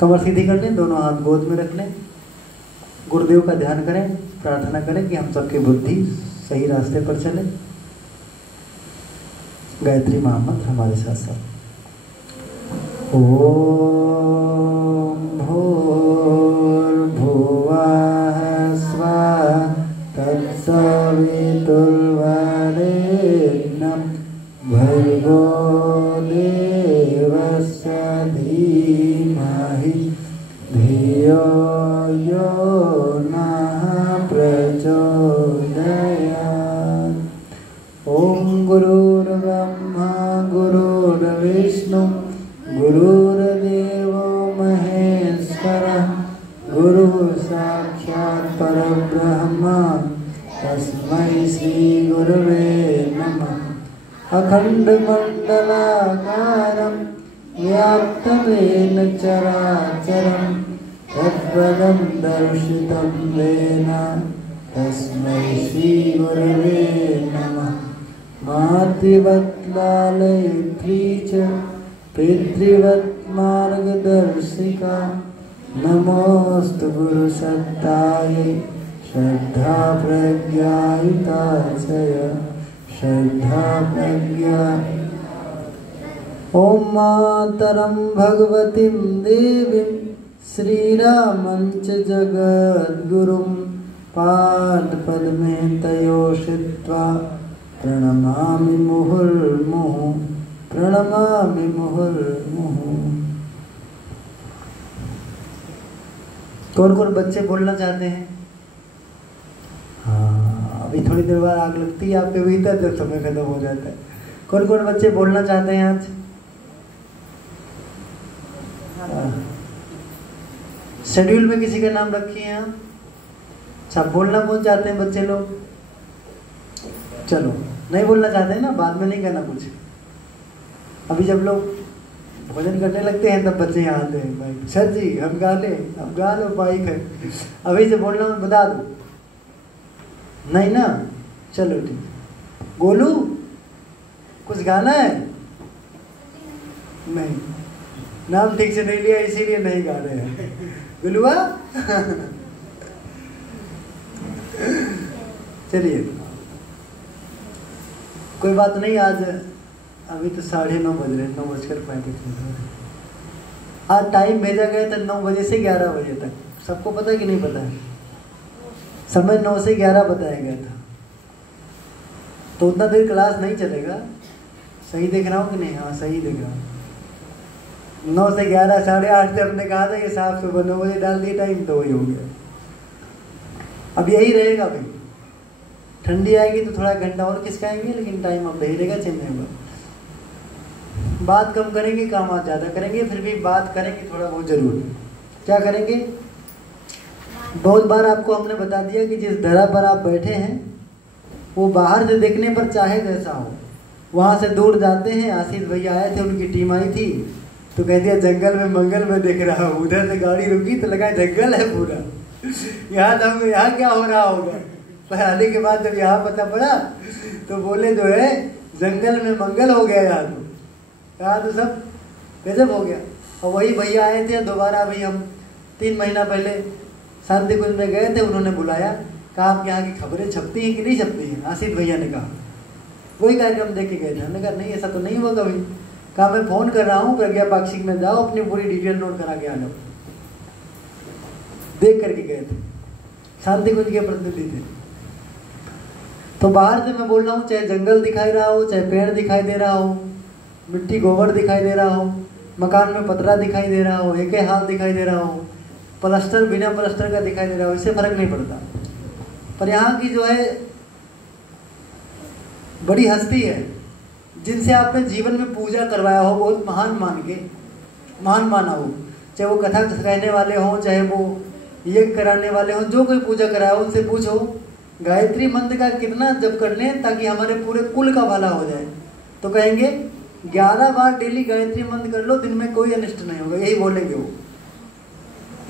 कमर सीधी कर लें, दोनों हाथ गोद में रख लें, गुरुदेव का ध्यान करें, प्रार्थना करें कि हम सबकी बुद्धि सही रास्ते पर चले। गायत्री महामंत्र हमारे साथ साथ। ओम भूर्भुवः स्वः तत्सवितुर्वरेण्यं भर्गो देवस्य धीमहि धियो यो नः प्रचोदयात्। ओम गुरुर्ब्रह्मा गुरुर्विष्णु गुरुर्देवो महेश्वरः गुरु साक्षात् परब्रह्म तस्मै श्री गुरवे नमः। अखण्डमण्डलाकारं व्याप्तं चराचरं तत्पदं दर्शितं येन तस्मै श्री गुरवे नमः। मातृवत् लालयित्री च पितृवत् मार्गदर्शिका नमोस्तु गुरुसत्तायै श्रद्धा प्रज्ञायुताचय श्रद्धा प्रज्ञा। ॐ मातरं भगवतीं देवीं श्रीरामं च जगद्गुरुं पादपद्मे तयोषित्वा प्रणमामि मुहुर्मुहुः प्रणमामि मुहुर्मुहुः। कौन बच्चे बोलना चाहते हैं? हाँ, अभी थोड़ी देर बाद आग लगती है आपके भीतर जब समय खत्म हो जाता है। कौन बच्चे बोलना चाहते हैं आज? शेड्यूल में किसी का नाम रखिए हैं आप? अच्छा, बोलना कौन चाहते हैं बच्चे लोग? चलो, नहीं बोलना चाहते हैं ना, बाद में नहीं कहना कुछ। अभी जब लोग भोजन करने लगते हैं तब बच्चे यहाँ आते हैं, भाई सर जी हम गा ले, हम गा लो पाई कर। अभी से बोलना बता दो, नहीं ना? चलो ठीक। गोलू कुछ गाना है? नहीं, नाम ठीक से नहीं लिया इसीलिए नहीं गा रहे हैं। गोलुआ चलिए, कोई बात नहीं। आज अभी तो 9:30 बज रहे, 9:35। आज टाइम भेजा गया था 9 बजे से 11 बजे तक। सबको पता है कि नहीं पता है? समय 9 से 11 बताया गया था, तो उतना देर क्लास नहीं चलेगा। सही देख रहा हूँ कि नहीं? हाँ सही देख रहा हूँ। 9 से 11, 8:30 से हमने कहा था ये साफ सुबह 9 बजे डाल दिया टाइम, तो वही हो गया। अब यही रहेगा भाई, ठंडी आएगी तो थोड़ा घंटा और खिसकाएंगे, लेकिन टाइम अब नहीं रहेगा, चेंज नहीं होगा। बात कम करेंगे, काम आज ज़्यादा करेंगे, फिर भी बात करेंगे थोड़ा बहुत जरूर। क्या करेंगे? बहुत बार आपको हमने बता दिया कि जिस धरा पर आप बैठे हैं वो बाहर से देखने पर चाहे जैसा हो, वहाँ से दूर जाते हैं। आशीष भैया आए थे, उनकी टीम आई थी, तो कह दिया जंगल में मंगल में देख रहा हूँ। उधर से गाड़ी रुकी तो लगा जंगल है पूरा। यहाँ क्या हो रहा होगा? पर आने के बाद जब यहाँ पता पड़ा तो बोले जो है जंगल में मंगल हो गया। यहाँ तो सब गजब हो गया। और वही भैया आए थे दोबारा, अभी हम 3 महीना पहले शांति कुंज में गए थे, उन्होंने बुलाया, कहा आपके यहाँ की खबरें छपती हैं कि नहीं छपती हैं? आशीष भैया ने कहा, वही कार्यक्रम देख के गए थे। हमने कहा नहीं ऐसा तो नहीं हुआ कभी। कहा मैं फोन कर रहा हूँ प्रज्ञा पाक्षिक में, जाओ अपनी पूरी डिटेल नोट करा के आ जाओ। देख करके गए थे, शांति कुंज के प्रतिनिधि थे। तो बाहर से मैं बोल रहा हूँ, चाहे जंगल दिखाई रहा हो, चाहे पेड़ दिखाई दे रहा हो, मिट्टी गोबर दिखाई दे रहा हो, मकान में पतरा दिखाई दे रहा हो, एक हाल दिखाई दे रहा हो, प्लास्टर बिना प्लास्टर का दिखाई दे रहा हो, इससे फर्क नहीं पड़ता। पर यहाँ की जो है बड़ी हस्ती है, जिनसे आपने जीवन में पूजा करवाया हो, बहुत महान मान के महान माना हो, चाहे वो कथा कहने वाले हों, चाहे वो यज्ञ कराने वाले हों, जो कोई पूजा कराया हो उनसे पूछो गायत्री मंत्र का कितना जप कर लें ताकि हमारे पूरे कुल का भला हो जाए। तो कहेंगे 11 बार डेली गायत्री मंत्र कर लो, दिन में कोई अनिष्ट नहीं होगा, यही बोलेंगे वो।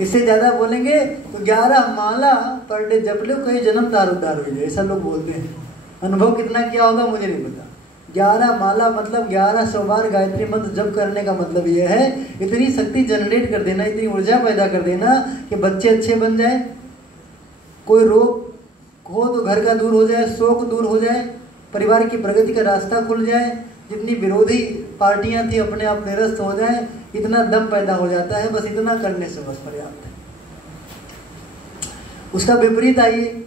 इससे ज्यादा बोलेंगे तो 11 माला पर डे जप लो, कहीं जन्म तार उद्धार हो जाए, ऐसा लोग बोलते हैं। अनुभव कितना क्या होगा मुझे नहीं पता, 11 माला मतलब 1100 बार गायत्री मंत्र जप करने का मतलब यह है इतनी शक्ति जनरेट कर देना, इतनी ऊर्जा पैदा कर देना कि बच्चे अच्छे बन जाए, कोई रोग हो तो घर का दूर हो जाए, शोक दूर हो जाए, परिवार की प्रगति का रास्ता खुल जाए, जितनी विरोधी पार्टियां थी अपने आप निरस्त हो जाए, इतना दम पैदा हो जाता है। बस इतना करने से बस पर्याप्त है। उसका विपरीत आइए,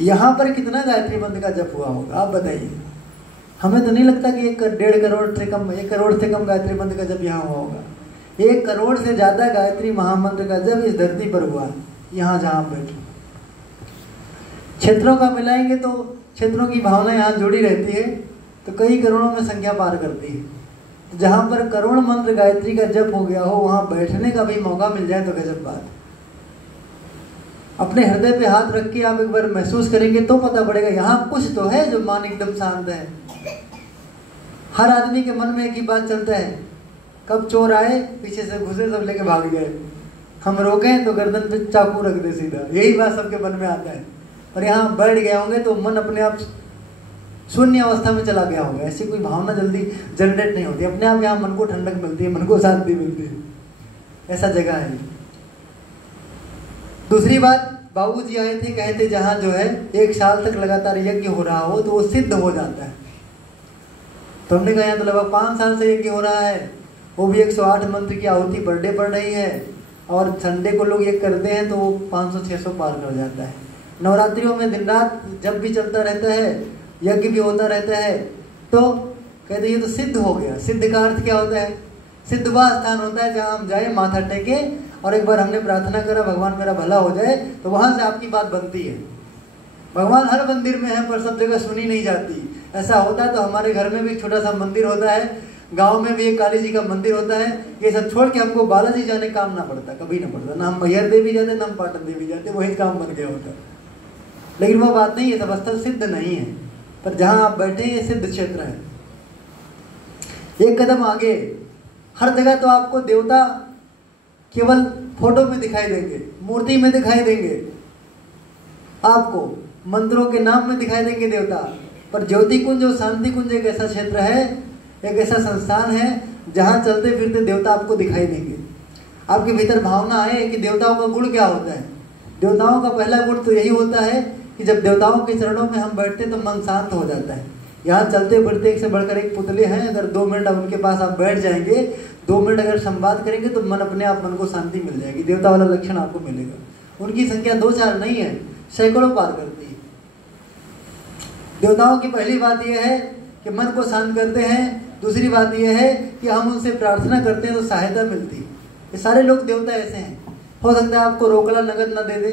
यहां पर कितना गायत्री मंत्र का जप हुआ होगा आप बताइए। हमें तो नहीं लगता कि 1.5 करोड़ से कम, 1 करोड़ से कम गायत्री मंत्र का जप यहाँ हुआ होगा। 1 करोड़ से ज्यादा गायत्री महामंत्र का जप इस धरती पर हुआ है, यहाँ जहां आप बैठे। क्षेत्रों का मिलाएंगे तो क्षेत्रों की भावना यहाँ जुड़ी रहती है तो कई करोड़ों में संख्या पार करती है। तो जहां पर करोड़ मंत्र गायत्री का जप हो गया हो, वहां बैठने का भी मौका मिल जाए तो गजब बात है। अपने हृदय पे हाथ रख के आप एक बार महसूस करेंगे तो पता पड़ेगा यहाँ कुछ तो है जो मन एकदम शांत है। हर आदमी के मन में एक ही बात चलता है, कब चोर आए पीछे से घुसे सब लेके भाग गए, हम रोके तो गर्दन पे चाकू रख दे सीधा, यही बात सबके मन में आता है। और यहाँ बैठ गए होंगे तो मन अपने आप शून्य अवस्था में चला गया होगा, ऐसी कोई भावना जल्दी जनरेट नहीं होती, अपने आप यहाँ मन को ठंडक मिलती है, मन को शांति मिलती है, ऐसा जगह है। दूसरी बात, बाबूजी आए थे, कहते जहां जो है 1 साल तक लगातार यज्ञ हो रहा हो तो वो सिद्ध हो जाता है। तो हमने कहा यहाँ तो लगभग 5 साल से यज्ञ हो रहा है, वो भी 108 मंत्र की आहुति पर डे पड़ रही है, और संडे को लोग यज्ञ करते हैं तो वो 500-600 पार कर जाता है। नवरात्रियों में दिन रात जब भी चलता रहता है, यज्ञ भी होता रहता है। तो कहते ये तो सिद्ध हो गया। सिद्ध का अर्थ क्या होता है? सिद्ध वह स्थान होता है जहाँ हम जाए, माथा टेके और एक बार हमने प्रार्थना करा भगवान मेरा भला हो जाए, तो वहां से आपकी बात बनती है। भगवान हर मंदिर में है पर सब जगह सुनी नहीं जाती। ऐसा होता तो हमारे घर में भी एक छोटा सा मंदिर होता है, गांव में भी एक काली जी का मंदिर होता है। ये सब छोड़ के हमको बालाजी जाने काम ना पड़ता, कभी ना पड़ता, ना हम मैहर देवी जाते ना हम पाटन देवी जाते, वही काम बन गया होता। लेकिन वो बात नहीं है, सब स्थल सिद्ध नहीं है, पर जहां आप बैठे ये सिद्ध क्षेत्र है। एक कदम आगे, हर जगह तो आपको देवता केवल फोटो में दिखाई देंगे, मूर्ति में दिखाई देंगे, आपको मंत्रों के नाम में दिखाई देंगे देवता, पर ज्योति कुंज और शांति कुंज एक ऐसा क्षेत्र है, एक ऐसा संस्थान है जहां चलते फिरते देवता आपको दिखाई देंगे। आपके भीतर भावना आए कि देवताओं का गुण क्या होता है। देवताओं का पहला गुण तो यही होता है कि जब देवताओं के चरणों में हम बैठते तो मन शांत हो जाता है। यहाँ चलते फिरते एक से बढ़कर एक पुतले हैं, अगर 2 मिनट अब उनके पास आप बैठ जाएंगे, 2 मिनट अगर संवाद करेंगे तो मन अपने आप, मन को शांति मिल जाएगी, देवता वाला लक्षण आपको मिलेगा। उनकी संख्या 2-4 नहीं है, सैकड़ों पार करती है। देवताओं की पहली बात यह है कि मन को शांत करते हैं, दूसरी बात यह है कि हम उनसे प्रार्थना करते हैं तो सहायता मिलती है। ये सारे लोग देवता ऐसे हैं। हो सकता है आपको रोकड़ा नगद ना दे दे,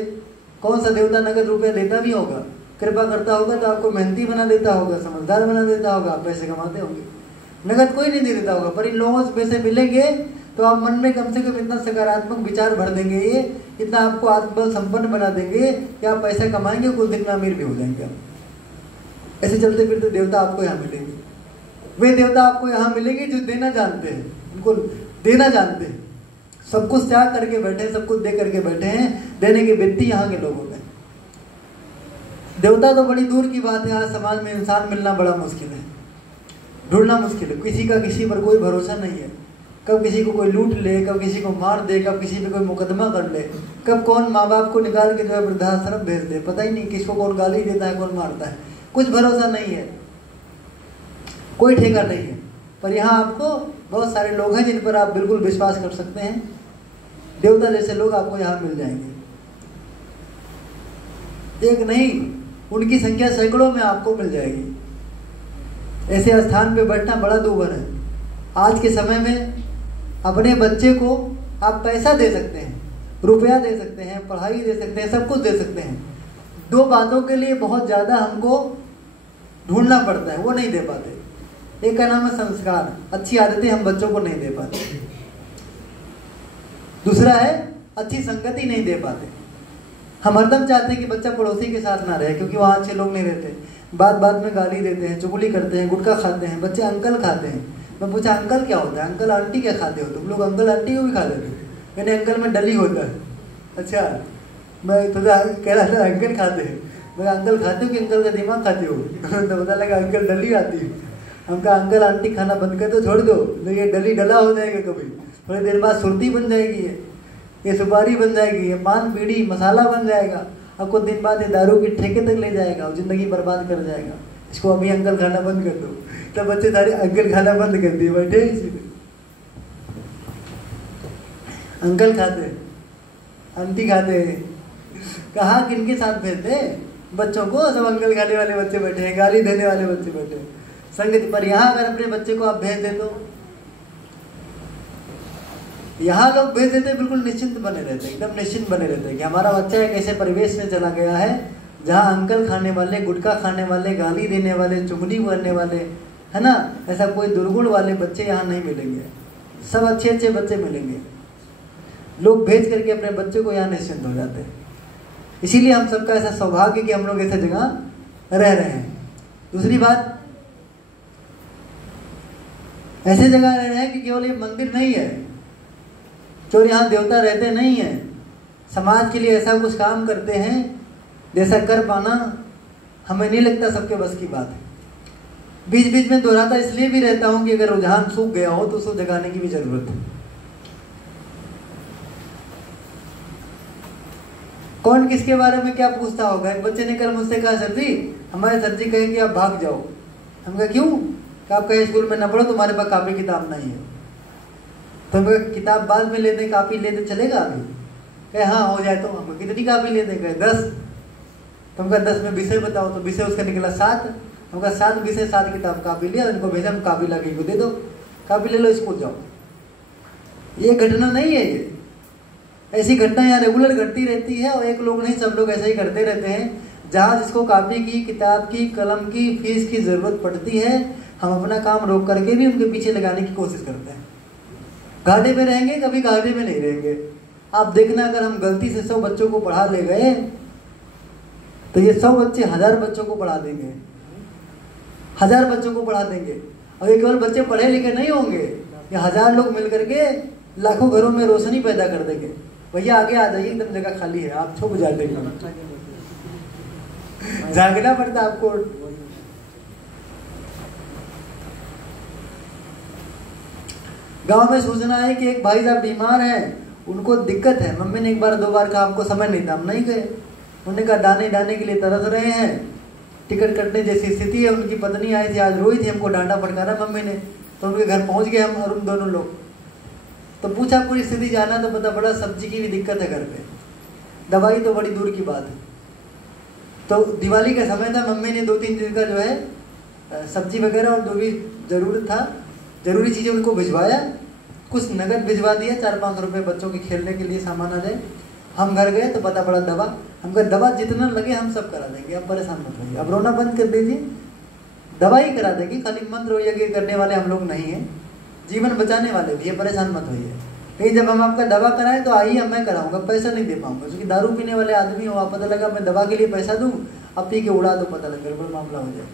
कौन सा देवता नगद रुपया देता भी होगा, कृपा करता होगा तो आपको मेहनती बना देता होगा, समझदार बना देता होगा, आप पैसे कमाते होंगे। नगद कोई नहीं दे देता होगा, पर इन लोगों से पैसे मिलेंगे तो आप मन में कम से कम इतना सकारात्मक विचार भर देंगे, ये इतना आपको आत्मबल संपन्न बना देंगे कि आप पैसा कमाएंगे, कुछ दिन में अमीर भी हो जाएंगे। ऐसे चलते फिरते देवता आपको यहाँ मिलेंगे। वे देवता आपको यहाँ मिलेंगे जो देना जानते हैं, उनको देना जानते हैं, सब कुछ त्याग करके बैठे हैं, सब कुछ दे करके बैठे हैं, देने की वृत्ति यहाँ के लोगों में। देवता तो बड़ी दूर की बात है, आज समाज में इंसान मिलना बड़ा मुश्किल है, ढूंढना मुश्किल है। किसी का किसी पर कोई भरोसा नहीं है, कब किसी को कोई लूट ले, कब किसी को मार दे, कब किसी पे कोई मुकदमा कर ले, कब कौन माँ बाप को निकाल के जो है वृद्धाश्रम भेज दे, पता ही नहीं किसको कौन गाली देता है, कौन मारता है, कुछ भरोसा नहीं है, कोई ठेका नहीं है। पर यहाँ आपको बहुत सारे लोग हैं जिन पर आप बिल्कुल विश्वास कर सकते हैं। देवता जैसे लोग आपको यहाँ मिल जाएंगे, एक नहीं, उनकी संख्या सैकड़ों में आपको मिल जाएगी। ऐसे स्थान पे बैठना बड़ा दूभर है। आज के समय में अपने बच्चे को आप पैसा दे सकते हैं, रुपया दे सकते हैं, पढ़ाई दे सकते हैं, सब कुछ दे सकते हैं। 2 बातों के लिए बहुत ज्यादा हमको ढूंढना पड़ता है, वो नहीं दे पाते। एक का नाम है संस्कार, अच्छी आदतें हम बच्चों को नहीं दे पाते। दूसरा है अच्छी संगति नहीं दे पाते। हम हरदम चाहते हैं कि बच्चा पड़ोसी के साथ ना रहे, क्योंकि वहाँ अच्छे लोग नहीं रहते, बात बात में गाली देते हैं, चुगली करते हैं, गुटखा खाते हैं, बच्चे अंकल खाते हैं। मैं पूछा अंकल क्या होता है? अंकल आंटी क्या खाते हो तुम लोग? अंकल आंटी को भी खा लेते हैं। मैंने अंकल में डली होता है। अच्छा, मैं तुझे कह रहा था अंकल खाते हैं, मैं अंकल खाते हो कि अंकल का दिमाग खाते हो? तो पता लगा अंकल डली आती है। हम कहा अंकल आंटी खाना बंद कर दो, छोड़ दो, नहीं ये डली डला हो जाएगा, कभी थोड़ी देर बाद सुर्ती बन जाएगी, ये सुपारी बन जाएगी, ये पान बीड़ी मसाला बन जाएगा, अब कुछ दिन बाद ये दारू की ठेके तक ले जाएगा और जिंदगी बर्बाद कर जाएगा। इसको अभी अंकल खाना बंद कर दो। तब बच्चे सारे अंकल खाना बंद कर दिए, बैठे इसीलिए अंकल खाते, आंटी खाते। कहा किनके साथ भेजते बच्चों को? सब अंकल खाने वाले बच्चे बैठे हैं, गाली देने वाले बच्चे बैठे हैं संगति पर। यहाँ अगर अपने बच्चे को आप भेज दे तो यहाँ लोग भेज देते बिल्कुल निश्चिंत बने रहते, एकदम निश्चिंत बने रहते कि हमारा बच्चा एक ऐसे परिवेश में चला गया है जहाँ अंकल खाने वाले, गुटखा खाने वाले, गाली देने वाले, चुगली करने वाले, है ना, ऐसा कोई दुर्गुण वाले बच्चे यहाँ नहीं मिलेंगे, सब अच्छे अच्छे बच्चे मिलेंगे। लोग भेज करके अपने बच्चे को यहाँ निश्चिंत हो जाते हैं। इसीलिए हम सबका ऐसा सौभाग्य कि हम लोग ऐसे जगह रह रहे हैं। दूसरी बात, ऐसे जगह रह रहे हैं कि केवल ये मंदिर नहीं है, केवल यहाँ देवता रहते नहीं है, समाज के लिए ऐसा कुछ काम करते हैं जैसा कर पाना हमें नहीं लगता सबके बस की बात है। बीच बीच में दोहराता इसलिए भी रहता हूं कि अगर रुझान सूख गया हो तो उसको जगाने की भी जरूरत है। कौन किसके बारे में क्या पूछता होगा? एक बच्चे ने कल मुझसे कहा, सर जी हमारे सर जी कहें कि आप भाग जाओ। हम कहा क्यों? कि आप कहीं स्कूल में न पढ़ो, तुम्हारे पास कापी किताब नहीं है। तो हम कहा किताब बाद में ले दें, कापी ले दे चलेगा अभी? कहे हाँ हो जाए। तो हम कितनी कापी ले दें? कहे 10। तो हम कहा 10 में विषय बताओ। तो विषय उसका निकला 7। हम कहा 7 विषय 7 किताब कापी लिया, उनको भेजा, हम कापी ला के दे दो, कापी ले लो, स्कूल जाओ। ये घटना नहीं है, ये ऐसी घटना यहाँ रेगुलर घटती रहती है। और एक लोग नहीं, सब लोग ऐसे ही करते रहते हैं। जहाँ जिसको कापी की, किताब की, कलम की, फीस की जरूरत पड़ती है, हम अपना काम रोक करके भी उनके पीछे लगाने की कोशिश करते हैं। घाटे में रहेंगे, कभी घाटे में नहीं रहेंगे। आप देखना, अगर हम गलती से 100 बच्चों को पढ़ा ले गए तो ये 100 बच्चे 1000 बच्चों को पढ़ा देंगे, 1000 बच्चों को पढ़ा देंगे। और ये केवल बच्चे पढ़े लिखे नहीं होंगे, ये 1000 लोग मिलकर के लाखों घरों में रोशनी पैदा कर देंगे। भैया आगे आ जाइए, एकदम जगह खाली है, आप छुप जाते हैं, जागना पड़ता आपको। गांव में सूचना है कि एक भाई साहब बीमार हैं, उनको दिक्कत है। मम्मी ने एक बार 2 बार कहा, हमको समय नहीं था, हम नहीं गए। उन्होंने कहा दाने दाने के लिए तरस रहे हैं, टिकट कटने जैसी स्थिति है। उनकी पत्नी आई थी, आज रोई थी, हमको डांटा फटकारा मम्मी ने। तो उनके घर पहुंच गए हम और उन दोनों लोग। तो पूछा पूरी स्थिति जाना, तो पता पड़ा सब्जी की भी दिक्कत है घर पे, दवाई तो बड़ी दूर की बात है। तो दिवाली का समय था, मम्मी ने 2-3 दिन का जो है सब्जी वगैरह और जो भी जरूरत था, जरूरी चीजें उनको भिजवाया, कुछ नगद भिजवा दिया, 400-500 रुपये बच्चों के खेलने के लिए सामान आ जाए। हम घर गए तो पता पड़ा दवा, हम कहा दवा जितना लगे हम सब करा देंगे, आप परेशान मत होइए, अब रोना बंद कर दीजिए, दवा ही करा देंगे, खाली मंत्र यज्ञ करने वाले हम लोग नहीं हैं, जीवन बचाने वाले भी है, परेशान मत होइए। लेकिन जब हम आपका दवा कराएं तो आइए, मैं कराऊंगा, पैसा नहीं दे पाऊंगा, क्योंकि दारू पीने वाले आदमी हो, पता लगा मैं दवा के लिए पैसा दूं, अब पी के उड़ा दो, पता लग गड़बड़ मामला हो जाए।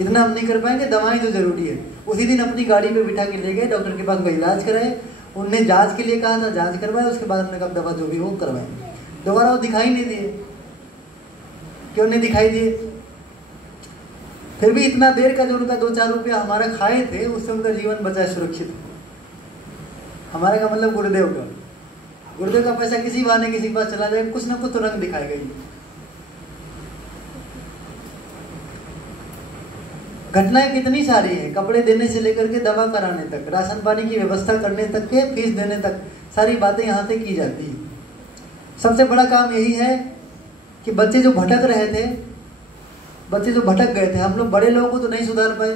इतना हम नहीं कर पाएंगे, दवाएं तो जरूरी है। उसी दिन अपनी गाड़ी पे बिठा के ले गए, डॉक्टर के पास इलाज कराए। उनने जांच के लिए कहा था, जांच करवाए, उसके बाद हमने कहा दवा जो भी हो करवाए। दोबारा वो दिखाई नहीं दिए। क्यों नहीं दिखाई दिए? फिर भी इतना देर का जो उनका 2-4 रुपया हमारा खाए थे, उससे उनका जीवन बचा सुरक्षित। हमारे का मतलब गुरुदेव का पैसा किसी बहाने किसी के पास चला जाए, कुछ ना कुछ तो रंग दिखाएगा ही। घटनाएं कितनी सारी हैं, कपड़े देने से लेकर के दवा कराने तक, राशन पानी की व्यवस्था करने तक के फीस देने तक, सारी बातें यहाँ से की जाती है। सबसे बड़ा काम यही है कि बच्चे जो भटक रहे थे, बच्चे जो भटक गए थे, हम लोग बड़े लोगों को तो नहीं सुधार पाए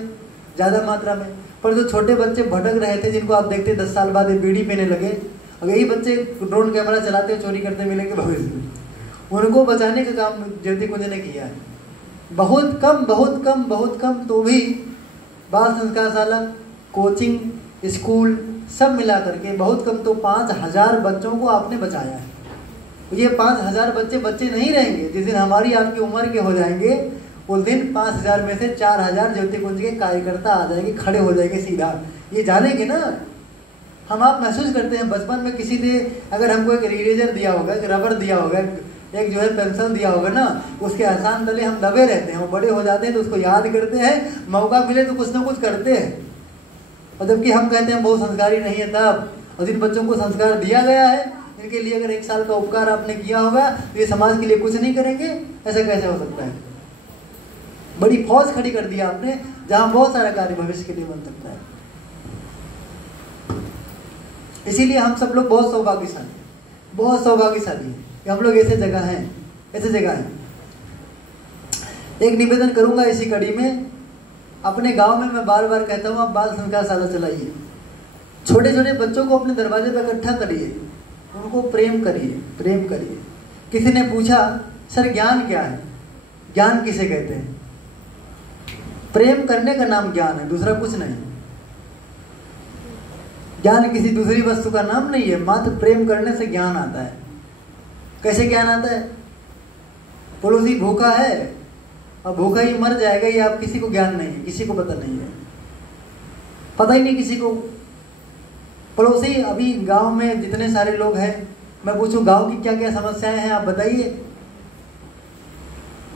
ज्यादा मात्रा में, पर जो छोटे बच्चे भटक रहे थे, जिनको आप देखते 10 साल बाद ये बीड़ी पीने लगे, और यही बच्चे ड्रोन कैमरा चलाते चोरी करते मिलेंगे भविष्य में, उनको बचाने का काम ज्योति कुंज ने किया है। बहुत कम तो भी बाल संस्कारशाला, कोचिंग, स्कूल सब मिला करके बहुत कम तो 5000 बच्चों को आपने बचाया है। ये 5000 बच्चे नहीं रहेंगे। जिस दिन हमारी आपकी उम्र के हो जाएंगे, उस दिन 5000 में से 4000 ज्योति कुंज के कार्यकर्ता आ जाएंगे, खड़े हो जाएंगे सीधा। ये जानेंगे ना, हम आप महसूस करते हैं बचपन में किसी ने अगर हमको एक इरेजर दिया होगा, एक रबर दिया होगा, एक जो है पेंशन दिया होगा ना, उसके एहसान तले हम दबे रहते हैं। वो बड़े हो जाते हैं तो उसको याद करते हैं, मौका मिले तो कुछ ना कुछ करते हैं। और जबकि हम कहते हैं बहुत संस्कारी नहीं है तब। और जिन बच्चों को संस्कार दिया गया है, इनके लिए अगर 1 साल का उपकार आपने किया होगा तो ये समाज के लिए कुछ नहीं करेंगे, ऐसा कैसे हो सकता है? बड़ी फौज खड़ी कर दिया आपने, जहां बहुत सारा कार्य भविष्य के लिए बन सकता है। इसीलिए हम सब लोग बहुत सौभाग्यशाली हैं कि हम लोग ऐसे जगह हैं। एक निवेदन करूंगा इसी कड़ी में। अपने गांव में मैं बार बार कहता हूं, आप बाल संस्कारशाला चलाइए। छोटे छोटे बच्चों को अपने दरवाजे पर इकट्ठा करिए, उनको प्रेम करिए। किसी ने पूछा, सर ज्ञान क्या है? ज्ञान किसे कहते हैं? प्रेम करने का नाम ज्ञान है, दूसरा कुछ नहीं। ज्ञान किसी दूसरी वस्तु का नाम नहीं है, मात्र प्रेम करने से ज्ञान आता है। कैसे ज्ञान आता है? पड़ोसी भूखा है और भूखा ही मर जाएगा, ये आप किसी को ज्ञान नहीं है, किसी को पता नहीं है, पता ही नहीं किसी को। पड़ोसी, अभी गांव में जितने सारे लोग हैं, मैं पूछूं गांव की क्या क्या समस्याएं हैं, आप बताइए।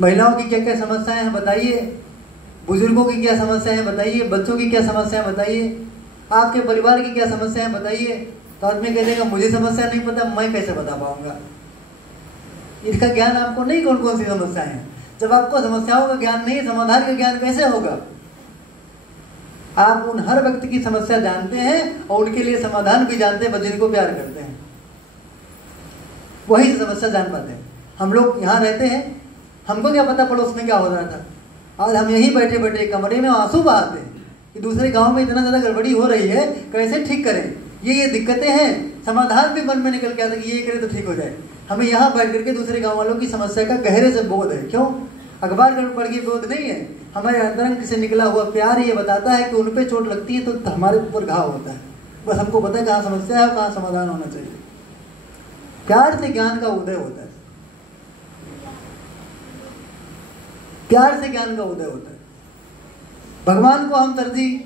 महिलाओं की क्या क्या समस्याएं हैं, बताइए। बुजुर्गों की क्या समस्याएं हैं, बताइए। बच्चों की क्या समस्याएं, बताइए। आपके परिवार की क्या समस्याएं, बताइए। तो आदमी कह देगा मुझे समस्या नहीं पता, मैं कैसे बता पाऊंगा? इसका ज्ञान आपको नहीं, कौन कौन सी समस्याएं हैं। जब आपको समस्याओं का ज्ञान नहीं, समाधान का ज्ञान कैसे होगा? आप उन हर व्यक्ति की समस्या जानते हैं और उनके लिए समाधान भी जानते हैं, जिनको प्यार करते हैं, वही समस्या जान पाते हैं। हम लोग यहाँ रहते हैं, हमको क्या पता पड़ोस में क्या हो रहा था। आज हम यहीं बैठे बैठे कमरे में आंसू बहाते हैं कि दूसरे गांव में इतना ज्यादा गड़बड़ी हो रही है, कैसे ठीक करें। ये दिक्कतें हैं, समाधान भी मन में निकल के आता है कि ये करे तो ठीक हो जाए। हमें यहाँ बैठ करके दूसरे गांव वालों की समस्या का गहरे से बोध है। क्यों? अखबार पढ़ के बोध नहीं है, हमारे अंतरंग से निकला हुआ प्यार ये बताता है कि उन पे चोट लगती है तो हमारे ऊपर घाव होता है। बस हमको पता है कहाँ समस्या है, कहाँ समाधान होना चाहिए। प्यार से ज्ञान का उदय होता है, प्यार से ज्ञान का उदय होता है। भगवान को हम तरजीह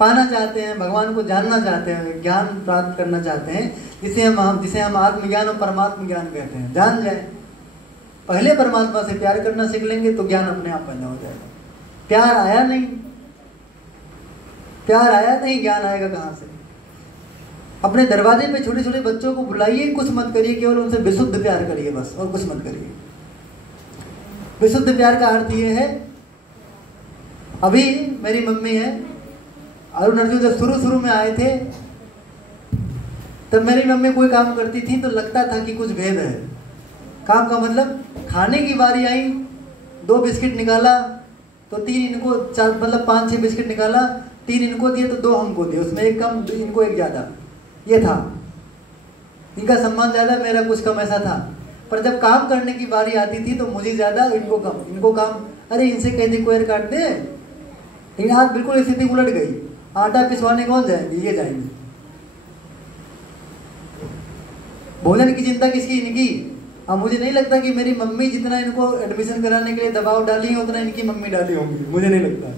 पाना चाहते हैं, भगवान को जानना चाहते हैं, ज्ञान प्राप्त करना चाहते हैं, जिसे हम आत्मज्ञान और परमात्म ज्ञान कहते हैं। जान जाए, पहले परमात्मा से प्यार करना सीख लेंगे तो ज्ञान अपने आप पैदा हो जाएगा। प्यार आया नहीं, ज्ञान आएगा कहां से? अपने दरवाजे पे छोटे छोटे बच्चों को बुलाइए, कुछ मत करिए, केवल उनसे विशुद्ध प्यार करिए बस, और कुछ मत करिए। विशुद्ध प्यार का अर्थ ये है, अभी मेरी मम्मी है, अरुण अर्जुन जब शुरू में आए थे तब मेरी मम्मी कोई काम करती थी तो लगता था कि कुछ भेद है। काम का मतलब, खाने की बारी आई, 2 बिस्किट निकाला तो 3 इनको, मतलब 5-6 बिस्किट निकाला, 3 इनको दिए तो 2 हमको दिए, उसमें 1 कम इनको 1 ज्यादा, ये था। इनका सम्मान ज्यादा, मेरा कुछ कम, ऐसा था। पर जब काम करने की बारी आती थी तो मुझे ज्यादा, इनको कम, इनको काम। अरे इनसे कह दे कोयर काट दे, लेकिन आज बिल्कुल स्थिति उलट गई। आटा पिसवाने कौन जाएंगे? ये जाएंगे। भोजन की चिंता किसकी? इनकी। अब मुझे नहीं लगता कि मेरी मम्मी जितना इनको एडमिशन कराने के लिए दबाव डाली है उतना इनकी मम्मी डाली होंगी, मुझे नहीं लगता।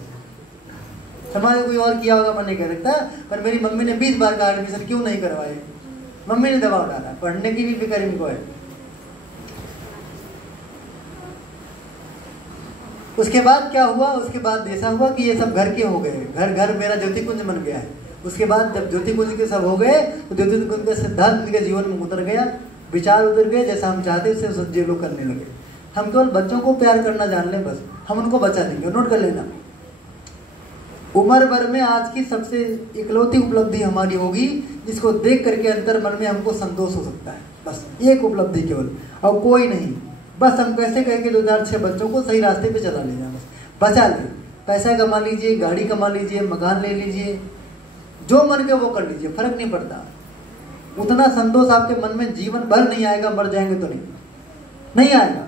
समाज कोई और किया होगा, मैं नहीं कह सकता, पर मेरी मम्मी ने 20 बार कहा एडमिशन क्यों नहीं करवाए, मम्मी ने दबाव डाला। पढ़ने की भी फिक्र इनको है। उसके बाद क्या हुआ? उसके बाद ऐसा हुआ कि ये सब घर के हो गए, घर मेरा ज्योति कुंज बन गया है। उसके बाद जब ज्योति कुंज के सब हो गए तो ज्योति कुंज का सिद्धांत इनके जीवन में उतर गया, विचार उतर गए, जैसा हम चाहते थे सब लोग करने लगे। हम केवल बच्चों को प्यार करना जान लें, बस हम उनको बचा देंगे। नोट कर लेना, उम्र भर में आज की सबसे इकलौती उपलब्धि हमारी होगी जिसको देख करके अंतर मन में हमको संतोष हो सकता है। बस एक उपलब्धि केवल, और कोई नहीं। बस हम कैसे कह के 2006 बच्चों को सही रास्ते पे चला ले जाए, बस बचा ले। पैसा कमा लीजिए, गाड़ी कमा लीजिए, मकान ले लीजिए, जो मन के वो कर लीजिए, फर्क नहीं पड़ता। उतना संतोष आपके मन में जीवन भर नहीं आएगा, मर जाएंगे तो नहीं आएगा।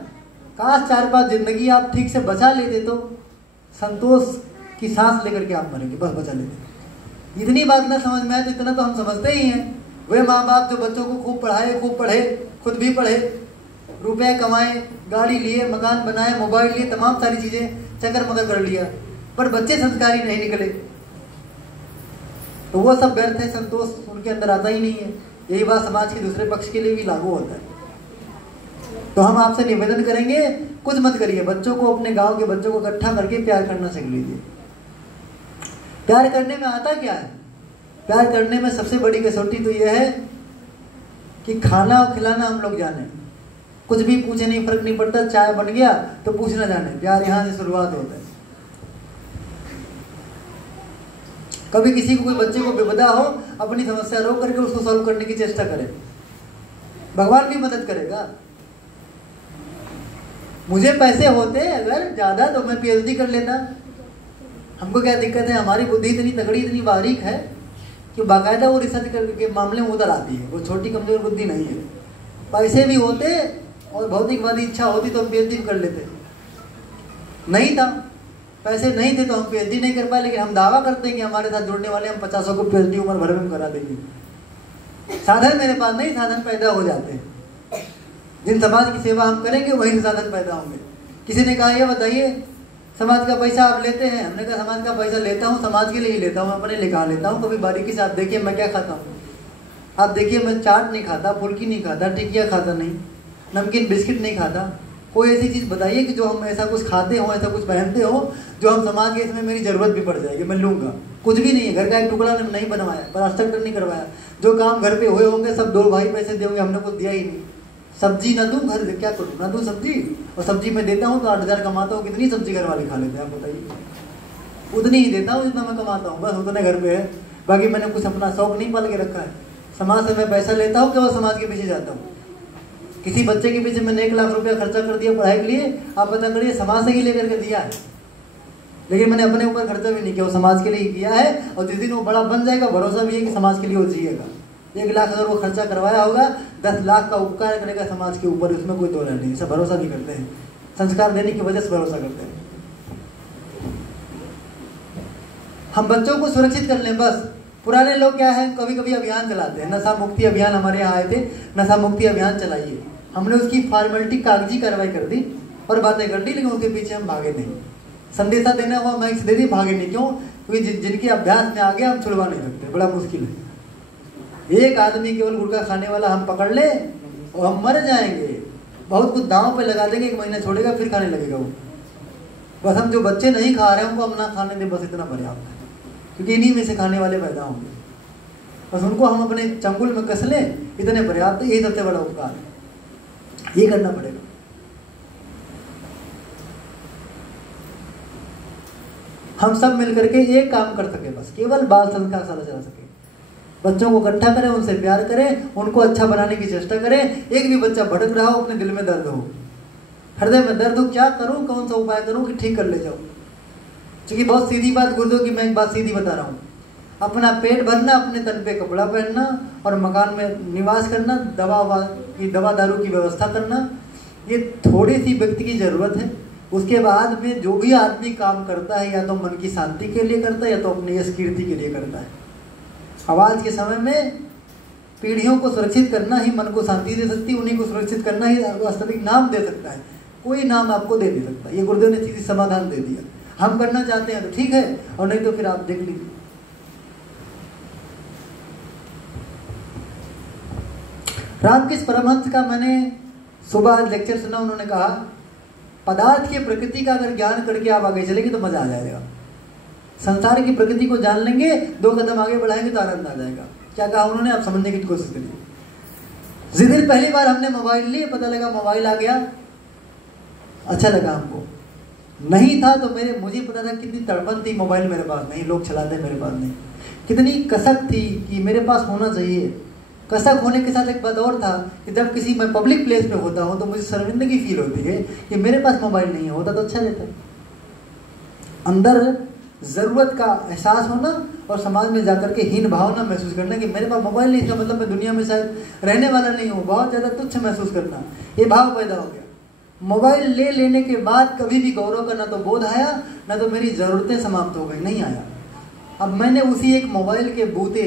काश 4-5 जिंदगी आप ठीक से बचा लेते तो संतोष की सांस लेकर के आप मरेंगे, बस बचा लेते। इतनी बात ना समझ में आए तो इतना तो हम समझते ही हैं। वे माँ बाप जो बच्चों को खूब पढ़े, खुद भी पढ़े, रुपए कमाए, गाड़ी लिए, मकान बनाए, मोबाइल लिए, तमाम सारी चीजें चक्कर मगर कर लिया, पर बच्चे संस्कारी नहीं निकले तो वो सब व्यर्थ है। संतोष उनके अंदर आता ही नहीं है। यही बात समाज के दूसरे पक्ष के लिए भी लागू होता है। तो हम आपसे निवेदन करेंगे, कुछ मत करिए, बच्चों को, अपने गांव के बच्चों को इकट्ठा करके प्यार करना सीख लीजिए। प्यार करने में आता क्या है? प्यार करने में सबसे बड़ी कसौटी तो यह है कि खाना और खिलाना हम लोग जाने, कुछ भी पूछे नहीं, फर्क नहीं पड़ता, चाय बन गया तो पूछना जाने। प्यार यहाँ से शुरुआत होता है। कभी किसी को, कोई बच्चे को विपदा हो, अपनी समस्या रो करके उसको सॉल्व करने की चेष्टा करे, भगवान भी मदद करेगा। मुझे पैसे होते अगर ज्यादा तो मैं पीएचडी कर लेता। हमको क्या दिक्कत है? हमारी बुद्धि इतनी तगड़ी, इतनी बारीक है कि बाकायदा वो रिसर्च करके मामले में उतर आती है। वो छोटी कमजोर बुद्धि नहीं है। पैसे भी होते और भौतिकवादी इच्छा होती तो हम पीएचडी कर लेते। नहीं था, पैसे नहीं थे तो हम पीएचडी नहीं कर पाए, लेकिन हम दावा करते हैं कि हमारे साथ जुड़ने वाले हम 50 को पीएचडी उम्र भर में करा देंगे। साधन मेरे पास नहीं, साधन पैदा हो जाते हैं। जिन समाज की सेवा हम करेंगे वही साधन पैदा होंगे। किसी ने कहा, ये बताइए समाज का पैसा आप लेते हैं? हमने कहा समाज का पैसा लेता हूँ, समाज के लिए ही लेता हूँ, अपने लिए कहाँ लेता हूँ। कभी बारीकी से आप देखिए मैं क्या खाता हूँ। आप देखिए मैं चाट नहीं खाता, फुल्की नहीं खाता, टिकिया खाता नहीं, नमकीन बिस्किट नहीं खाता। कोई ऐसी चीज़ बताइए कि जो हम ऐसा कुछ खाते हो, ऐसा कुछ पहनते हो जो हम समाज के, इसमें मेरी जरूरत भी पड़ जाएगी, मैं लूँगा। कुछ भी नहीं है। घर का एक टुकड़ा नहीं बनवाया, प्लास्टर नहीं करवाया। जो काम घर पे हुए होंगे सब 2 भाई पैसे देंगे, हमने कुछ दिया ही नहीं। सब्जी ना दूं, घर क्या करूँ, ना दूं सब्जी, और सब्जी मैं देता हूँ तो 8,000 कमाता हूँ। कितनी सब्जी घर वाले खा लेते हैं आप बताइए? उतनी ही देता हूँ जितना मैं कमाता हूँ, बस उतने घर पे है। बाकी मैंने कुछ अपना शौक नहीं पाल के रखा है। समाज से मैं पैसा लेता हूँ, केवल समाज के पीछे जाता हूँ। किसी बच्चे के पीछे मैंने 1 लाख रुपया खर्चा कर दिया पढ़ाई के लिए, आप पता करिए समाज से ही लेकर के दिया है। लेकिन मैंने अपने ऊपर खर्चा भी नहीं किया, वो समाज के लिए ही किया है। और जिस दिन वो बड़ा बन जाएगा, भरोसा भी है कि समाज के लिए वो जिएगा। 1 लाख अगर वो खर्चा करवाया होगा, 10 लाख का उपकार करेगा समाज के ऊपर, उसमें कोई दो राय नहीं। सब भरोसा नहीं करते हैं, संस्कार देने की वजह से भरोसा करते हैं। हम बच्चों को सुरक्षित कर लें बस। पुराने लोग क्या है, कभी कभी अभियान चलाते हैं, नशा मुक्ति अभियान। हमारे यहाँ आए थे, नशा मुक्ति अभियान चलाइए। हमने उसकी फॉर्मेलिटी, कागजी कार्रवाई कर दी और बातें कर दी, लेकिन उसके पीछे हम भागे नहीं। संदेशा देना हुआ मैक्स दे दी, भागे नहीं। क्यों? क्योंकि जिनके अभ्यास में आ गया हम छुड़वा नहीं सकते, बड़ा मुश्किल है। एक आदमी केवल गुटखा खाने वाला हम पकड़ ले और हम मर जाएंगे। बहुत कुछ दांव पे लगा देंगे, 1 महीना छोड़ेगा फिर खाने लगेगा वो। बस हम जो बच्चे नहीं खा रहे हैं उनको हम ना खाने दें, बस इतना पर्याप्त है। क्योंकि इन्हीं में से खाने वाले पैदा होंगे, बस उनको हम अपने चंगुल में कस लें, इतने पर्याप्त है। यही सबसे बड़ा उपकार है, ये करना पड़ेगा। हम सब मिलकर के एक काम कर सके, बस केवल बाल संस्कार साला चला सके। बच्चों को इकट्ठा करें, उनसे प्यार करें, उनको अच्छा बनाने की चेष्टा करें। एक भी बच्चा भटक रहा हो, अपने दिल में दर्द हो, हृदय में दर्द हो, क्या करूं, कौन सा उपाय करूं कि ठीक कर ले जाऊं। क्योंकि बहुत सीधी बात गुरुदेव की, मैं एक बात सीधी बता रहा हूं। अपना पेट भरना, अपने तन पे कपड़ा पहनना और मकान में निवास करना, दवा दारू की व्यवस्था करना, ये थोड़ी सी व्यक्ति की जरूरत है। उसके बाद में जो भी आदमी काम करता है, या तो मन की शांति के लिए करता है, या तो अपनी यश कीर्ति के लिए करता है। आवाज के समय में पीढ़ियों को सुरक्षित करना ही मन को शांति दे सकती है, उन्हीं को सुरक्षित करना ही वास्तविक नाम दे सकता है। कोई नाम आपको दे नहीं सकता। ये गुरुदेव ने सीधी समाधान दे दिया। हम करना चाहते हैं तो ठीक है, और नहीं तो फिर आप देख लीजिए। रामकृष्ण परमहंस का मैंने सुबह लेक्चर सुना। उन्होंने कहा पदार्थ की प्रकृति का अगर ज्ञान करके आप आगे चलेंगे तो मजा आ जाएगा। संसार की प्रकृति को जान लेंगे, 2 कदम आगे बढ़ाएंगे तो आनंद आ जाएगा। क्या कहा उन्होंने, आप समझने की कोशिश करिए। जिस दिन पहली बार हमने मोबाइल लिए, पता लगा मोबाइल आ गया, अच्छा लगा हमको। नहीं था तो मुझे पता था कितनी तड़पन थी, मोबाइल मेरे पास नहीं, लोग चलाते मेरे पास नहीं। कितनी कसक थी कि मेरे पास होना चाहिए। कसक होने के साथ एक बात और था कि जब किसी मैं पब्लिक प्लेस पे होता हूँ तो मुझे शर्मिंदगी फील होती है कि मेरे पास मोबाइल नहीं है, होता तो अच्छा रहता। अंदर जरूरत का एहसास होना और समाज में जाकर के हीन भावना महसूस करना कि मेरे पास मोबाइल नहीं, इसका मतलब मैं दुनिया में शायद रहने वाला नहीं हूँ, बहुत ज्यादा तुच्छ महसूस करना, ये भाव पैदा हो गया। मोबाइल ले लेने के बाद कभी भी गौरव का ना तो बोध आया, ना तो मेरी जरूरतें समाप्त हो गई, नहीं आया। अब मैंने उसी एक मोबाइल के बूते,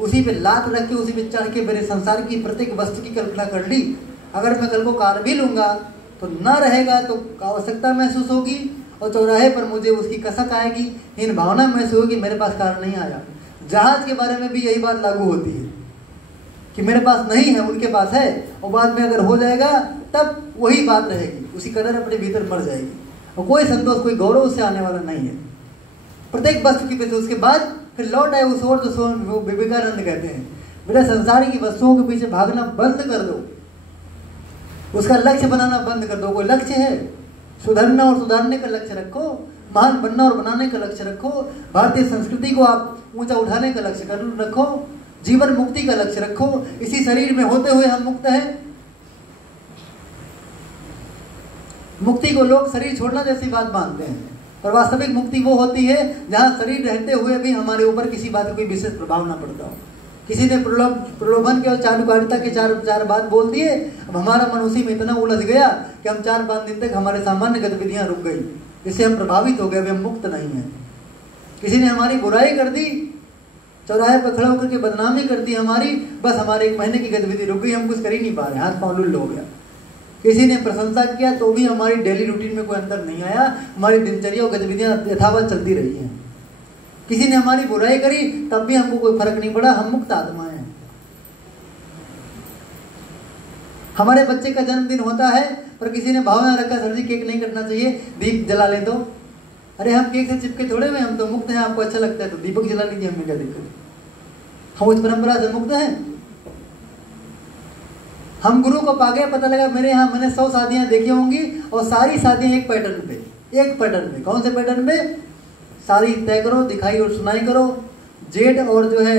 उसी पे लात रख के, उसी पे चढ़ के मेरे संसार की प्रत्येक वस्तु की कल्पना कर ली। अगर मैं कल को कार भी लूंगा तो ना रहेगा तो आवश्यकता महसूस होगी, और चौराहे पर मुझे उसकी कसक आएगी, इन भावना महसूस होगी, मेरे पास कार नहीं आया। जहाज के बारे में भी यही बात लागू होती है। कि मेरे पास नहीं है, उनके पास है, और बाद में अगर हो जाएगा तब वही बात रहेगी, उसी कदर अपने भीतर मर जाएगी, और कोई संतोष, कोई गौरव उससे आने वाला नहीं है। प्रत्येक वस्तु की पीछे उसके बाद फिर लौट आए उस ओर, जो वो विवेकानंद कहते हैं, बेटा संसार की वस्तुओं के पीछे भागना बंद कर दो, उसका लक्ष्य बनाना बंद कर दो। कोई लक्ष्य है, सुधरना और सुधारने का लक्ष्य रखो, महान बनना और बनाने का लक्ष्य रखो, भारतीय संस्कृति को आप ऊंचा उठाने का लक्ष्य रखो, जीवन मुक्ति का लक्ष्य रखो। इसी शरीर में होते हुए हम मुक्त हैं। मुक्ति को लोग शरीर छोड़ना जैसी बात मानते हैं, और वास्तविक मुक्ति वो होती है जहां शरीर रहते हुए भी हमारे ऊपर किसी बात का कोई विशेष प्रभाव ना पड़ता हो। किसी ने प्रलोभन के और चालुकारिता के चार बात बोल दिए, अब हमारा मन उसी में इतना उलझ गया कि हम 4-5 दिन तक हमारे सामान्य गतिविधियां रुक गई, जिससे हम प्रभावित हो गए, हम मुक्त नहीं हैं। किसी ने हमारी बुराई कर दी, चौराहे पर खड़े होकर के बदनामी कर दी हमारी, बस हमारे 1 महीने की गतिविधि रुक गई, हम कुछ कर ही नहीं पा रहे, हाथ पांव लुल्ल हो गया। किसी ने प्रशंसा किया तो भी हमारी डेली रूटीन में कोई अंतर नहीं आया, हमारी दिनचर्या और गतिविधियां यथावत चलती रही हैं। किसी ने हमारी बुराई करी तब भी हमको कोई फर्क नहीं पड़ा, हम मुक्त आत्माएं हैं। हमारे बच्चे का जन्मदिन होता है पर किसी ने भावना रखा, सर जी केक नहीं करना चाहिए, दीप जला ले दो। अरे हम केक से चिपके थोड़े में, हम तो मुक्त हैं, आपको अच्छा लगता है तो दीपक जला लीजिए, हमें क्या दिक्कत, हम उस परंपरा से मुक्त हैं। हम गुरु को पा गए, पता लगा मेरे यहाँ मैंने 100 शादियां देखी होंगी और सारी शादियां एक पैटर्न पे। कौन से पैटर्न पे? शादी तय करो, दिखाई और सुनाई करो, जेठ और जो है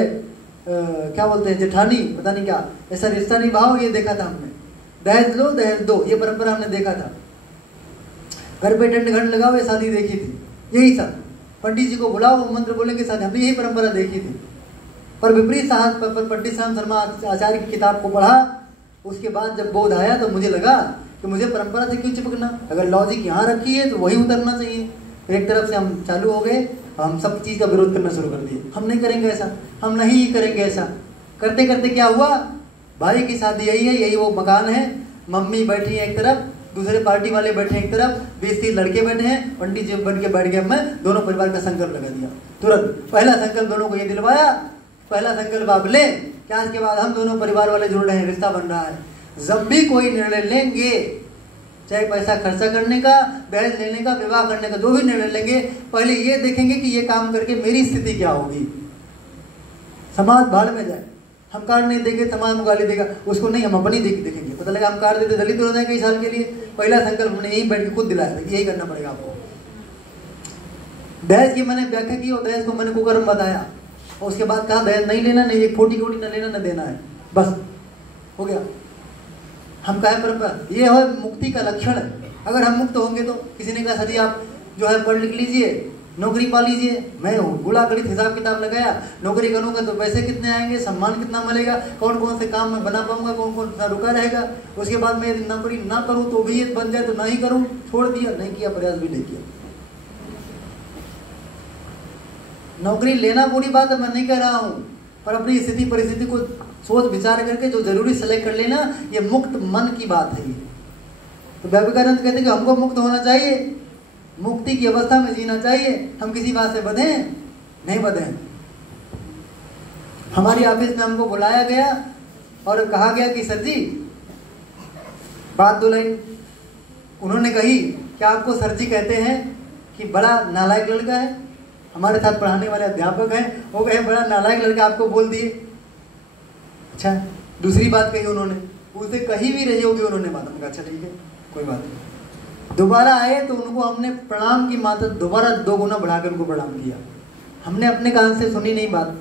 क्या बोलते हैं जेठानी, पता नहीं क्या, ऐसा रिश्ता निभाओ, ये देखा था हमने। दहेज लो दहेज दो, ये परंपरा हमने देखा था। घर पे टेंट घंट लगाओ, ये शादी देखी थी, यही सब। पंडित जी को बुलाओ, मंत्र बोलेंगे शादी, हमने यही परंपरा देखी थी। पर विपरीत पंडित श्याम शर्मा आचार्य की किताब को पढ़ा, उसके बाद जब बोध आया तो मुझे लगा कि मुझे परंपरा से क्यों चिपकना, अगर लॉजिक यहाँ रखी है तो वही उतरना चाहिए। एक तरफ से हम चालू हो गए, हम सब चीज का विरोध करना शुरू कर दिए, हम नहीं करेंगे ऐसा, हम नहीं करेंगे ऐसा। करते करते क्या हुआ, भाई की शादी यही है, यही वो मकान है, मम्मी बैठी है एक तरफ, दूसरे पार्टी वाले बैठे एक तरफ, 20-30 लड़के बैठे हैं, पंडित जी बन के बैठ गया। मैं दोनों परिवार का संकल्प लगा दिया तुरंत। पहला संकल्प दोनों को ये दिलवाया, पहला संकल्प आप ले क्या, आज के बाद हम दोनों परिवार वाले जुड़ रहे हैं, रिश्ता बन रहा है। जब भी कोई निर्णय लेंगे, चाहे पैसा खर्चा करने का, दहेज लेने का, विवाह करने का, जो भी निर्णय लेंगे, पहले ये देखेंगे कि ये काम करके मेरी स्थिति क्या होगी। समाज भाड़ में जाए, हम कार नहीं देंगे समाज में गाली देगा, उसको नहीं, हम अपनी देखेंगे। पता लगा हम कार देते दलित हो जाए कई साल के लिए। पहला संकल्प हमने यही बैठ के खुद दिलाया था कि यही करना पड़ेगा आपको। दहेज की मैंने व्याख्या की और दहेज को मैंने कुकर्म बताया, और उसके बाद कहा दहेज नहीं लेना, नहीं एक फोटी कोटी न लेना, न देना है, बस हो गया। हम कहे परंपरा, ये है मुक्ति का लक्षण है। अगर हम मुक्त होंगे तो किसी ने कहा सर आप जो है पढ़ लिख लीजिए, नौकरी पा लीजिए। मैं गुड़ा गणित हिसाब किताब लगाया, नौकरी करूंगा तो पैसे कितने आएंगे, सम्मान कितना मिलेगा, कौन कौन से काम मैं बना पाऊंगा, कौन कौन सा रुका रहेगा। उसके बाद मैं यदि नौकरी ना करूं तो भी ये बन जाए तो ना ही करूं, छोड़ दिया, नहीं किया, प्रयास भी नहीं किया। नौकरी लेना बुरी बात है, मैं नहीं कह रहा हूं, पर अपनी स्थिति परिस्थिति को सोच विचार करके जो जरूरी सेलेक्ट कर लेना, ये मुक्त मन की बात है। तो विवेकानंद कहते हैं कि हमको मुक्त होना चाहिए, मुक्ति की अवस्था में जीना चाहिए। हम किसी बात से बंधे नहीं बंधे। हमारी ऑफिस में हमको बुलाया गया और कहा गया कि सर जी बात 2 लाइन उन्होंने कही, क्या आपको सर जी कहते हैं कि बड़ा नालायक लड़का है। हमारे साथ पढ़ाने वाले अध्यापक हैं, वो कहे बड़ा नालायक लड़का आपको बोल दिए। अच्छा, दूसरी बात कही उन्होंने, उसे कही भी रही होगी उन्होंने बात, हमने कहा अच्छा ठीक है कोई बात नहीं। दोबारा आए तो उनको हमने प्रणाम की मात्रा दोबारा 2 गुना बढ़ाकर उनको प्रणाम किया। हमने अपने कान से सुनी नहीं बात।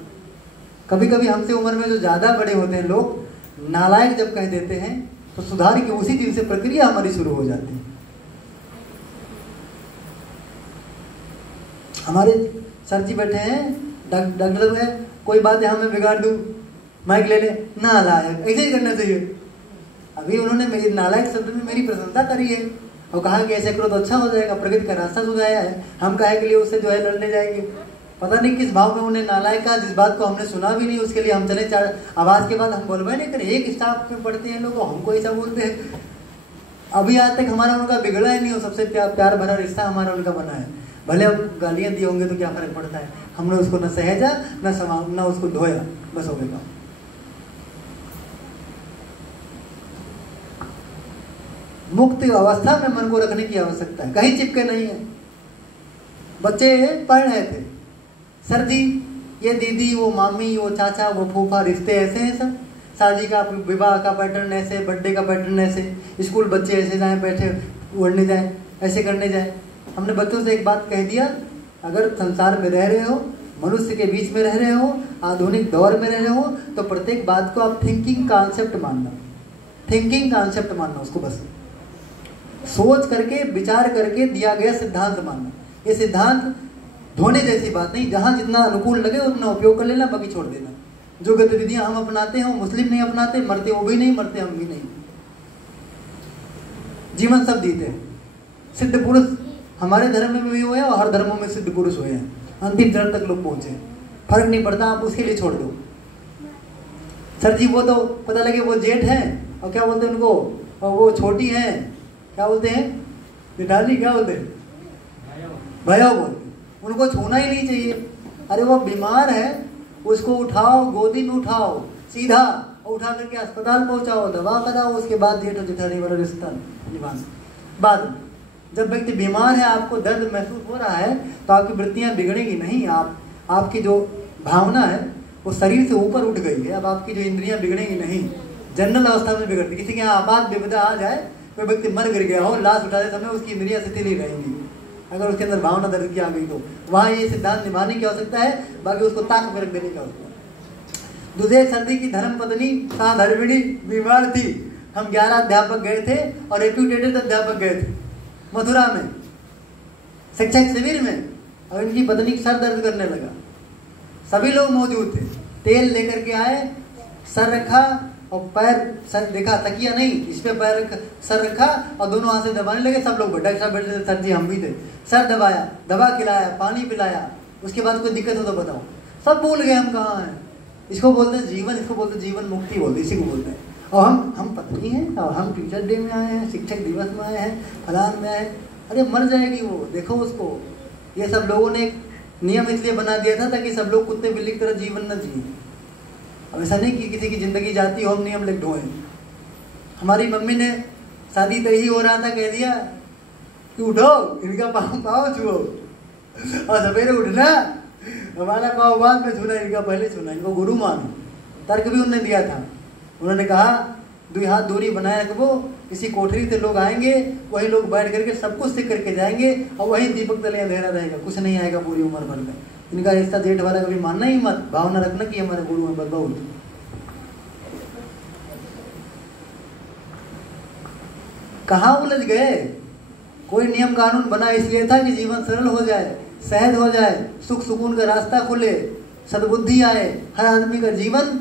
कभी कभी हमसे उम्र में जो ज्यादा बड़े होते हैं लोग नालायक जब कह देते हैं तो सुधार की उसी दिन से प्रक्रिया हमारी शुरू हो जाती है। हमारे सर जी बैठे हैं, डॉक्टर है, कोई बात है हमें बिगाड़ दूं, माइक ले ले, नालायक, ऐसे ही करना चाहिए। अभी उन्होंने मेरी नालायक शब्द में मेरी प्रशंसा करी है और कहा कि ऐसे करो तो अच्छा हो जाएगा, प्रगति का रास्ता सुझाया है। हम काहे के लिए उससे जो है लड़ने जाएंगे। पता नहीं किस भाव में उन्हें नालायक कहा, जिस बात को हमने सुना भी नहीं, उसके लिए हम चले 4 आवाज के बाद हम बोलवा नहीं करें। एक स्टाफ में पढ़ते हैं लोग, हमको ऐसा बोलते हैं। अभी आज तक हमारा उनका बिगड़ा ही नहीं हो, सबसे प्यार भरा रिश्ता हमारा उनका बना है। भले अब गालियां दिए होंगे तो क्या फर्क पड़ता है, हमने उसको न सहेजा न उसको धोया, बस हो गया। मुक्त अवस्था में मन को रखने की आवश्यकता है, कहीं चिपके नहीं है। बच्चे पढ़ रहे थे, सर जी ये दीदी, वो मामी, वो चाचा, वो फूफा, रिश्ते ऐसे हैं सब, शादी का विवाह का पैटर्न ऐसे, बर्थडे का पैटर्न ऐसे, स्कूल बच्चे ऐसे जाएं, बैठे उड़ने जाएं, ऐसे करने जाएं। हमने बच्चों से एक बात कह दिया, अगर संसार में रह रहे हो, मनुष्य के बीच में रह रहे हो, आधुनिक दौर में रह रहे हो, तो प्रत्येक बात को आप थिंकिंग कॉन्सेप्ट मानना, थिंकिंग कॉन्सेप्ट मानना, उसको बस सोच करके विचार करके दिया गया सिद्धांत मानना। ये सिद्धांत धोने जैसी बात नहीं, जहां जितना अनुकूल लगे उतना उपयोग कर लेना, बाकी छोड़ देना। जो गतिविधियां हम अपनाते हैं वो मुस्लिम नहीं अपनाते, मरते वो भी नहीं, मरते हम भी नहीं। जीवन सब जीते हैं। सिद्ध पुरुष हमारे धर्म में भी हुए और हर धर्मों में सिद्ध पुरुष हुए हैं, अंतिम चरण तक लोग पहुंचे। फर्क नहीं पड़ता, आप उसके लिए छोड़ दो। सर जी वो तो पता लगे वो जेठ है, और क्या बोलते हैं उनको, और वो छोटी है, क्या बोलते हैं पिताजी, क्या बोलते हैं भैया बोलते, उनको छूना ही नहीं चाहिए। अरे वो बीमार है, उसको उठाओ, गोदी में उठाओ सीधा, और उठा करके अस्पताल पहुंचाओ, दवा कराओ, उसके बाद जेठ और जेठानी वाला रिश्ता निभाना। बाद में जब व्यक्ति बीमार है, आपको दर्द महसूस हो रहा है, तो आपकी वृत्तियां बिगड़ेगी नहीं। आपकी जो भावना है वो शरीर से ऊपर उठ गई है, अब आपकी जो इंद्रियां बिगड़ेंगी नहीं, जनरल अवस्था में बिगड़ती। किसी के यहाँ आपात विपदा आ जाए, कोई व्यक्ति मर गिर गया हो, लाश उठाते समय उसकी इंद्रियां शिथिल ही रहेंगी, अगर उसके अंदर भावना दर्द की आ गई तो वहां ये सिद्धांत निभाने की आवश्यकता है, बाकी उसको ताक पर देने की आवश्यकता है। दूसरे सर्दी की धर्म पत्नी धर्मिणी बीमार थी, हम 11 अध्यापक गए थे और रेप्यूटेटेड अध्यापक गए थे मथुरा में शिक्षक शिविर में, और इनकी पत्नी सर दर्द करने लगा। सभी लोग मौजूद थे, तेल लेकर के आए, सर रखा और पैर, सर देखा तकिया नहीं, इस पे पैर रखा, सर रखा और दोनों हाथ से दबाने लगे। सब लोग बैठे थे, सर जी हम भी थे। सर दबाया, दवा खिलाया, पानी पिलाया, उसके बाद कोई दिक्कत हो तो बताओ। सब भूल गए हम कहाँ हैं। इसको बोलते हैं जीवन, इसको बोलते हैं जीवन मुक्ति, बोलते इसी को बोलते हैं। और हम पत्नी हैं, और हम टीचर डे में आए हैं, शिक्षक दिवस में आए हैं, फलान में आए। अरे मर जाएगी वो, देखो उसको। ये सब लोगों ने एक नियम इसलिए बना दिया था ताकि सब लोग कुत्ते बिल्ली की तरह जीवन न जिए। अब ऐसा नहीं कि किसी की जिंदगी जाती हो हम नियम लिख ढोए। हमारी मम्मी ने शादी तय ही हो रहा था, कह दिया कि उठो, इनका पाँव छुओ और सवेरे उठना, हमारा पाँव बाद में छूना, इनका पहले छूना, इनको गुरु मानो। तर्क भी उन्होंने दिया था। उन्होंने कहा 2 हाथ दूरी बनाए रखो, इसी कोठरी से लोग आएंगे, वही लोग बैठ करके सब कुछ सीख करके जाएंगे, और वही दीपक तले अंधेरा रहेगा, कुछ नहीं आएगा पूरी उम्र भर में। इनका रिश्ता जेठ वाला कभी मानना ही मत, भावना रखना कि हमारे गुरु हैं बहुत। कहाँ उलझ गए। कोई नियम कानून बना इसलिए था कि जीवन सरल हो जाए, सहज हो जाए, सुख सुकून का रास्ता खुले, सद्बुद्धि आए, हर आदमी का जीवन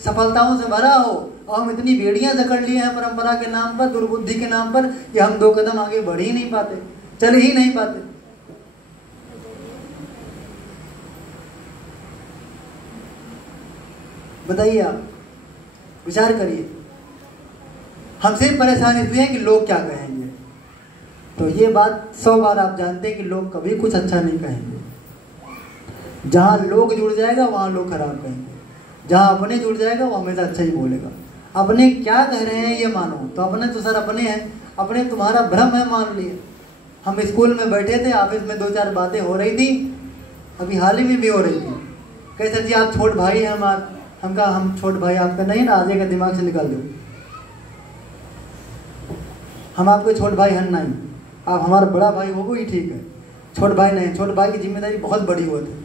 सफलताओं से भरा हो। और हम इतनी बेड़ियां जकड़ लिए हैं परंपरा के नाम पर, दुर्बुद्धि के नाम पर, कि हम 2 कदम आगे बढ़ ही नहीं पाते, चल ही नहीं पाते। बताइए, आप विचार करिए। हम सिर्फ परेशान इसलिए हैं कि लोग क्या कहेंगे। तो ये बात 100 बार आप जानते हैं कि लोग कभी कुछ अच्छा नहीं कहेंगे। जहां लोग जुड़ जाएगा वहां लोग खराब कहेंगे, जहां अपने जुड़ जाएगा वो हमेशा अच्छा ही बोलेगा। अपने क्या कह रहे हैं ये मानो, तो अपने तो सर अपने हैं, अपने तुम्हारा भ्रम है मान लिए। हम स्कूल में बैठे थे, ऑफिस में 2-4 बातें हो रही थी, अभी हाल ही में भी हो रही थी। कहे सर जी आप छोट भाई हैं हमारे, हम कहा हम छोट भाई आपका नहीं ना, आज का दिमाग से निकाल दो, हम आपके छोट भाई हैं नहीं, आप हमारा बड़ा भाई हो ही ठीक है, छोट भाई नहीं। छोट भाई की जिम्मेदारी बहुत बड़ी होती है।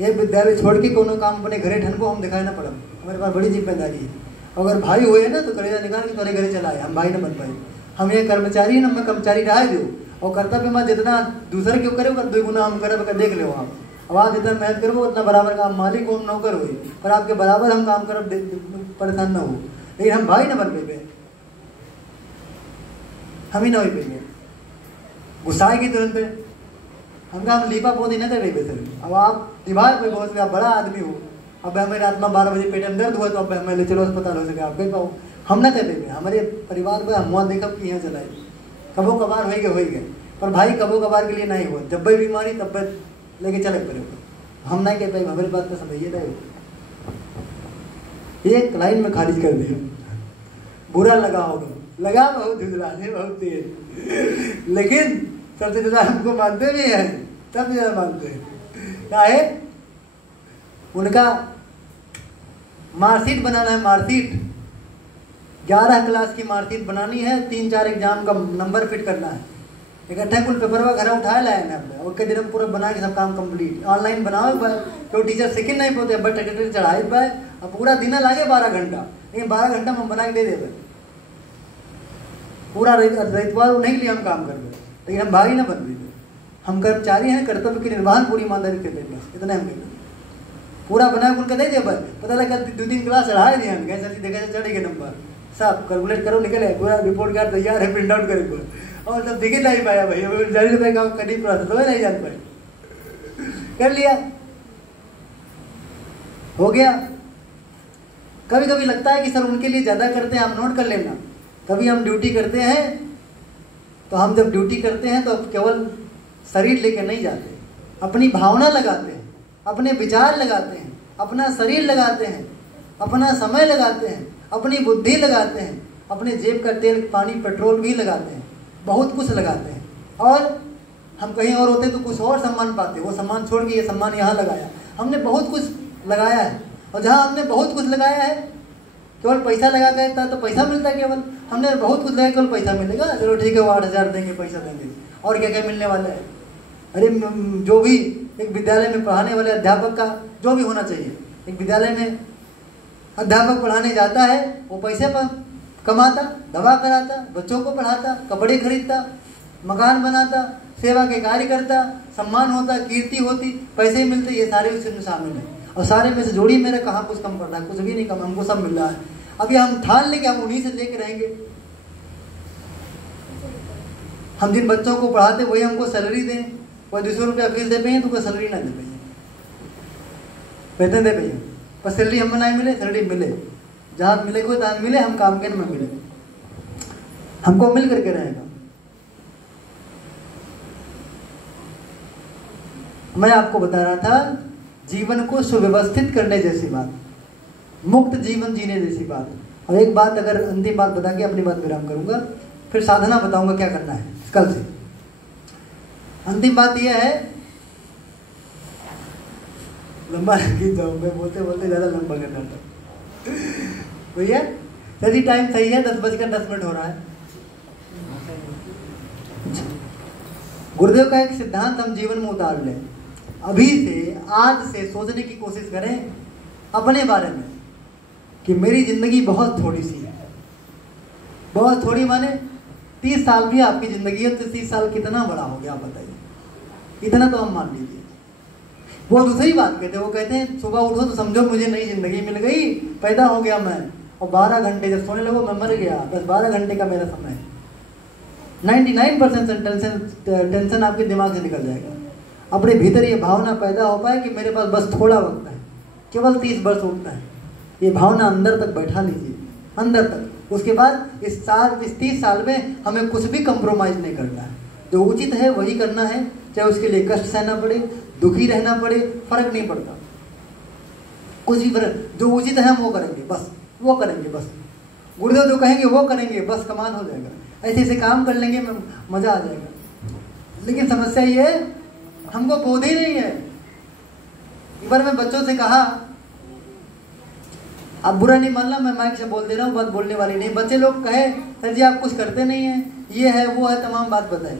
ये विद्यालय छोड़ के कोनो काम अपने घरे ठन को हम दिखाए ना पड़ा, हमारे पास बड़ी जिम्मेदारी है। अगर भाई हुए ना तो करेजा निकाल के तुम्हारे घरे चला आए, हम भाई न बन पाए। हम ये कर्मचारी न, मैं कर्मचारी रहा दो, और कर्तव्य में जितना दूसरे क्यों करे 2 गुना हम करे, देख लो आप। अब आप जितना मेहनत करो उतना बराबर का मालिक हो, नौकर हो, पर आपके बराबर हम काम कर, परेशान न हो। लेकिन हम भाई न बन पे, हम ही न हो पे गुस्साए की तुरंत हम कहा हम लीपा पोती न कर रहे सर। अब आप दीवार पे बहुत बड़ा आदमी हो, अब हमें रात में 12 बजे पेट में दर्द हुआ तो अब हमें ले चलो अस्पताल हो सके, आप कह पाओ हम न कहते थे। हमारे परिवार में हम देखब कि यहाँ चलाए कबो कबार हो गए, पर भाई कबो कबार के लिए नहीं हुआ, जब भी बीमारी तब लेके चले पड़े। हम नहीं कह पाए, हमारे बात तो समझिए रहे, एक लाइन में खारिज कर दिया, बुरा लगा होगा। लगा बहुत झुझलाने बहुत तेज, लेकिन सबसे ज्यादा हमको मानते भी हैं, सबसे ज्यादा मानते हैं। क्या है उनका? मार्कशीट बनाना है, मार्कशीट 11 क्लास की मार्कशीट बनानी है, 3-4 एग्जाम का नंबर फिट करना है। इकट्ठा कुल पेपर घर उठा लाए ना अपने, और कई दिन पूरा बना के सब काम कंप्लीट ऑनलाइन बनाओ पाए, क्यों टीचर सीख नहीं पाते बट टेक्टर चढ़ाई पाए। अब पूरा दिन लागे 12 घंटा, लेकिन 12 घंटा में बना के दे देते पूरा रविवार नहीं लिए हम काम कर रहे, लेकिन हम भारी ना बन रहे। हम कर्मचारी हैं, कर्तव्य की निर्वहन पूरी ईमानदारी से करते, इतना हम कहते पूरा बना उनका दे दे। पता लगा 2-3 क्लास चढ़ाए दिए हम, कैसे देखा चढ़ गए नंबर, सब कैलकुलेट करो निकले, पूरा रिपोर्ट कार्ड तैयार है, प्रिंट आउट करे, और सब दिखे नहीं पाया भाई, 40 रुपए का कभी प्रोसेस हो नहीं जान पाए, कर लिया, हो गया। कभी कभी लगता है कि सर उनके लिए ज्यादा करते हैं, आप नोट कर लेना। कभी हम ड्यूटी करते हैं तो हम जब ड्यूटी करते हैं तो केवल शरीर लेके नहीं जाते, अपनी भावना लगाते हैं, अपने विचार लगाते हैं, अपना शरीर लगाते हैं, अपना समय लगाते हैं, अपनी बुद्धि लगाते हैं, अपने जेब का तेल पानी पेट्रोल भी लगाते हैं, बहुत कुछ लगाते हैं। और हम कहीं और होते तो कुछ और सम्मान पाते, वो सम्मान छोड़ के ये सम्मान यहाँ लगाया। हमने बहुत कुछ लगाया है, और जहाँ हमने बहुत कुछ लगाया है केवल पैसा लगा गया तो पैसा मिलता है, केवल हमने बहुत कुछ लगाया केवल पैसा मिलेगा, चलो ठीक है वो 8,000 देंगे, पैसा देंगे, और क्या क्या मिलने वाला है। अरे जो भी एक विद्यालय में पढ़ाने वाले अध्यापक का जो भी होना चाहिए, एक विद्यालय में अध्यापक पढ़ाने जाता है, वो पैसे पर कमाता, दवा कराता, बच्चों को पढ़ाता, कपड़े खरीदता, मकान बनाता, सेवा के कार्य करता, सम्मान होता, कीर्ति होती, पैसे मिलते, ये सारे उसमें शामिल है। और सारे में से जोड़ी मेरा कहाँ कुछ कम पड़ रहा है, कुछ भी नहीं कम, हमको सब मिल रहा है। अभी हम ठान लेके हम उन्हीं से लेके रहेंगे। हम जिन बच्चों को पढ़ाते वही हमको सैलरी दें, कोई 200 रुपया फीस दे पाइए तो कोई सैलरी ना दे पाइए, वेतन दे पाइए, पर सैलरी हम नहीं मिले, सैलरी मिले, जहाँ मिले कोई तहाँ मिले, हम काम के में मिले, हमको मिल करके रहेगा। मैं आपको बता रहा था जीवन को सुव्यवस्थित करने जैसी बात, मुक्त जीवन जीने जैसी बात। और एक बात अगर अंतिम बात बता के अपनी बात विराम करूंगा, फिर साधना बताऊंगा क्या करना है कल से। अंतिम बात यह है, लंबा गीत जाऊं मैं, बोलते बोलते ज्यादा लंबा करना था भैया। यदि टाइम सही है 10:10 हो रहा है। गुरुदेव का एक सिद्धांत हम जीवन में उतार लें, अभी से आज से सोचने की कोशिश करें अपने बारे में कि मेरी जिंदगी बहुत थोड़ी सी है। बहुत थोड़ी माने 30 साल भी आपकी जिंदगी है तो 30 साल कितना बड़ा हो गया आप बताइए, इतना तो हम मान लीजिए। वो दूसरी बात कहते हैं, वो कहते हैं सुबह उठो तो समझो मुझे नई जिंदगी मिल गई, पैदा हो गया मैं, और 12 घंटे जब सोने लगो मैं मर गया, बस 12 घंटे का मेरा समय है। 99% टेंशन आपके दिमाग से निकल जाएगा। अपने भीतर ये भावना पैदा हो पाए कि मेरे पास बस थोड़ा वक्त है, केवल 30 वर्ष उठता है, ये भावना अंदर तक बैठा लीजिए, अंदर तक। उसके बाद इस 30 साल में हमें कुछ भी कंप्रोमाइज नहीं करना है, जो उचित है वही करना है, चाहे उसके लिए कष्ट सहना पड़े, दुखी रहना पड़े, फर्क नहीं पड़ता, कुछ भी फर्क, जो उचित है हम वो करेंगे, बस वो करेंगे, बस गुरुदेव जो कहेंगे वो करेंगे, बस कमाल हो जाएगा। ऐसे ऐसे काम कर लेंगे, मजा आ जाएगा। लेकिन समस्या ये है हमको बोध ही नहीं है। एक बार मैं बच्चों से कहा, आप बुरा नहीं मानना, मैं माइक से बोल दे रहा हूँ, बात बोलने वाली नहीं। बच्चे लोग कहे सर जी आप कुछ करते नहीं है, ये है वो है, तमाम बात बताए,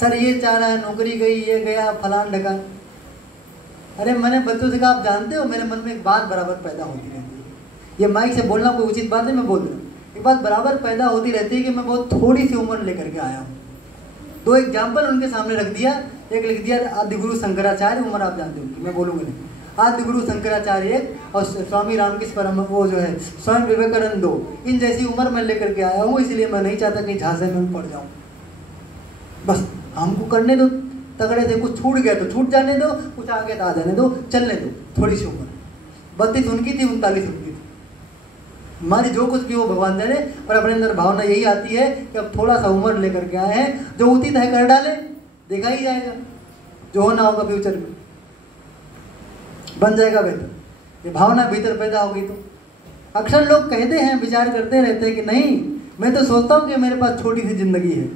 सर ये चाह रहा है, नौकरी गई, ये गया, फलान ढका। अरे मैंने बच्चों से कहा आप जानते हो मेरे मन में एक बात बराबर पैदा होती रहती है, ये माइक से बोलना कोई उचित बात है, मैं बोल रहा हूँ, एक बात बराबर पैदा होती रहती है कि मैं बहुत थोड़ी सी उम्र लेकर के आया हूँ। 2 एग्जाम्पल उनके सामने रख दिया, एक लिख दिया आदिगुरु शंकराचार्य, उम्र आप जानते हो, मैं बोलूंगा नहीं, आदिगुरु शंकराचार्य एक, और स्वामी रामकृष्ण परम वो जो है स्वामी विवेकानंद 2, इन जैसी उम्र में लेकर के आया हूँ, इसलिए मैं नहीं चाहता कहीं झांसे में पड़ जाऊँ। बस हमको करने दो, तगड़े थे, कुछ छूट गया तो छूट जाने दो, कुछ आगे तो आ जाने दो, चलने दो, थोड़ी सी उम्र। 32 उनकी थी, 39 उनकी थी, हमारी जो कुछ भी वो भगवान जाने, पर अपने अंदर भावना यही आती है कि अब थोड़ा सा उम्र लेकर के आए हैं, जो उचित है कर डाले, देखा ही जाएगा, जो होना होगा फ्यूचर में बन जाएगा बेहतर। ये भावना भीतर पैदा होगी तो। अक्सर लोग कहते हैं, विचार करते रहते हैं कि नहीं मैं तो सोचता हूँ कि मेरे पास छोटी सी जिंदगी है,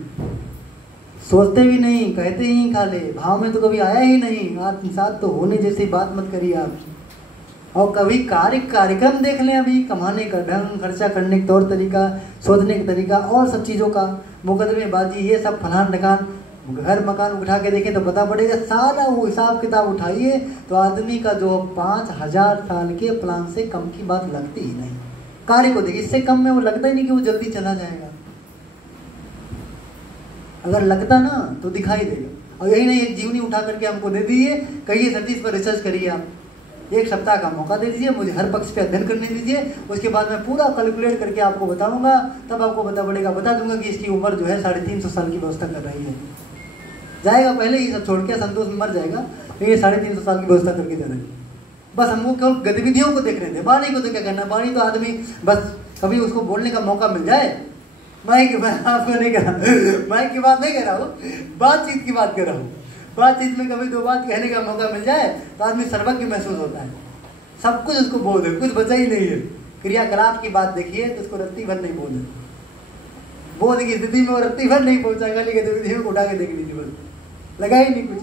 सोचते भी नहीं, कहते ही खाले, भाव में तो कभी आया ही नहीं। आप इंसान तो होने जैसी बात मत करिए आप। और कभी कार्यक्रम देख लें, अभी कमाने का ढंग, खर्चा करने का तौर तरीका, सोचने का तरीका और सब चीज़ों का, मुकदमेबाजी, ये सब फलान ढकान, घर मकान उठा के देखें तो पता पड़ेगा। सारा वो हिसाब किताब उठाइए तो आदमी का जो 5000 साल के प्लान से कम की बात लगती ही नहीं। कार्य को देखिए, इससे कम में वो लगता ही नहीं कि वो जल्दी चला जाएगा। अगर लगता ना तो दिखाई देगा। और यही नहीं, एक जीवनी उठा करके हमको दे दीजिए, कहिए सर जी इस पर रिसर्च करिए, आप 1 सप्ताह का मौका दे दीजिए, मुझे हर पक्ष पे अध्ययन करने दीजिए, उसके बाद मैं पूरा कैलकुलेट करके आपको बताऊंगा। तब आपको बता दूंगा कि इसकी उम्र जो है 350 साल की व्यवस्था कर रही है। जाएगा पहले ही सब छोड़ के, संतोष में मर जाएगा, लेकिन ये 350 साल की व्यवस्था करके जा रहे हैं। बस हमको केवल गतिविधियों को देख रहे थे, वाणी को तो क्या करना, वाणी तो आदमी बस कभी उसको बोलने का मौका मिल जाए। मैं आपको नहीं कह रहा, मैं की बात नहीं कह रहा हूँ, बातचीत की बात कर रहा हूँ। बातचीत में कभी 2 बात कहने का मौका मिल जाए तो आदमी सर्वज्ञ महसूस होता है, सब कुछ उसको बोध है, कुछ बचा ही नहीं है। क्रियाकलाप की बात देखिए तो उसको रत्ती भर नहीं बोध है, बोध की स्थिति में वो रत्ती भर नहीं पहुंचाएगा, लेकिन गतिविधियों को उठा के देख लीजिए, बस लगा ही नहीं कुछ।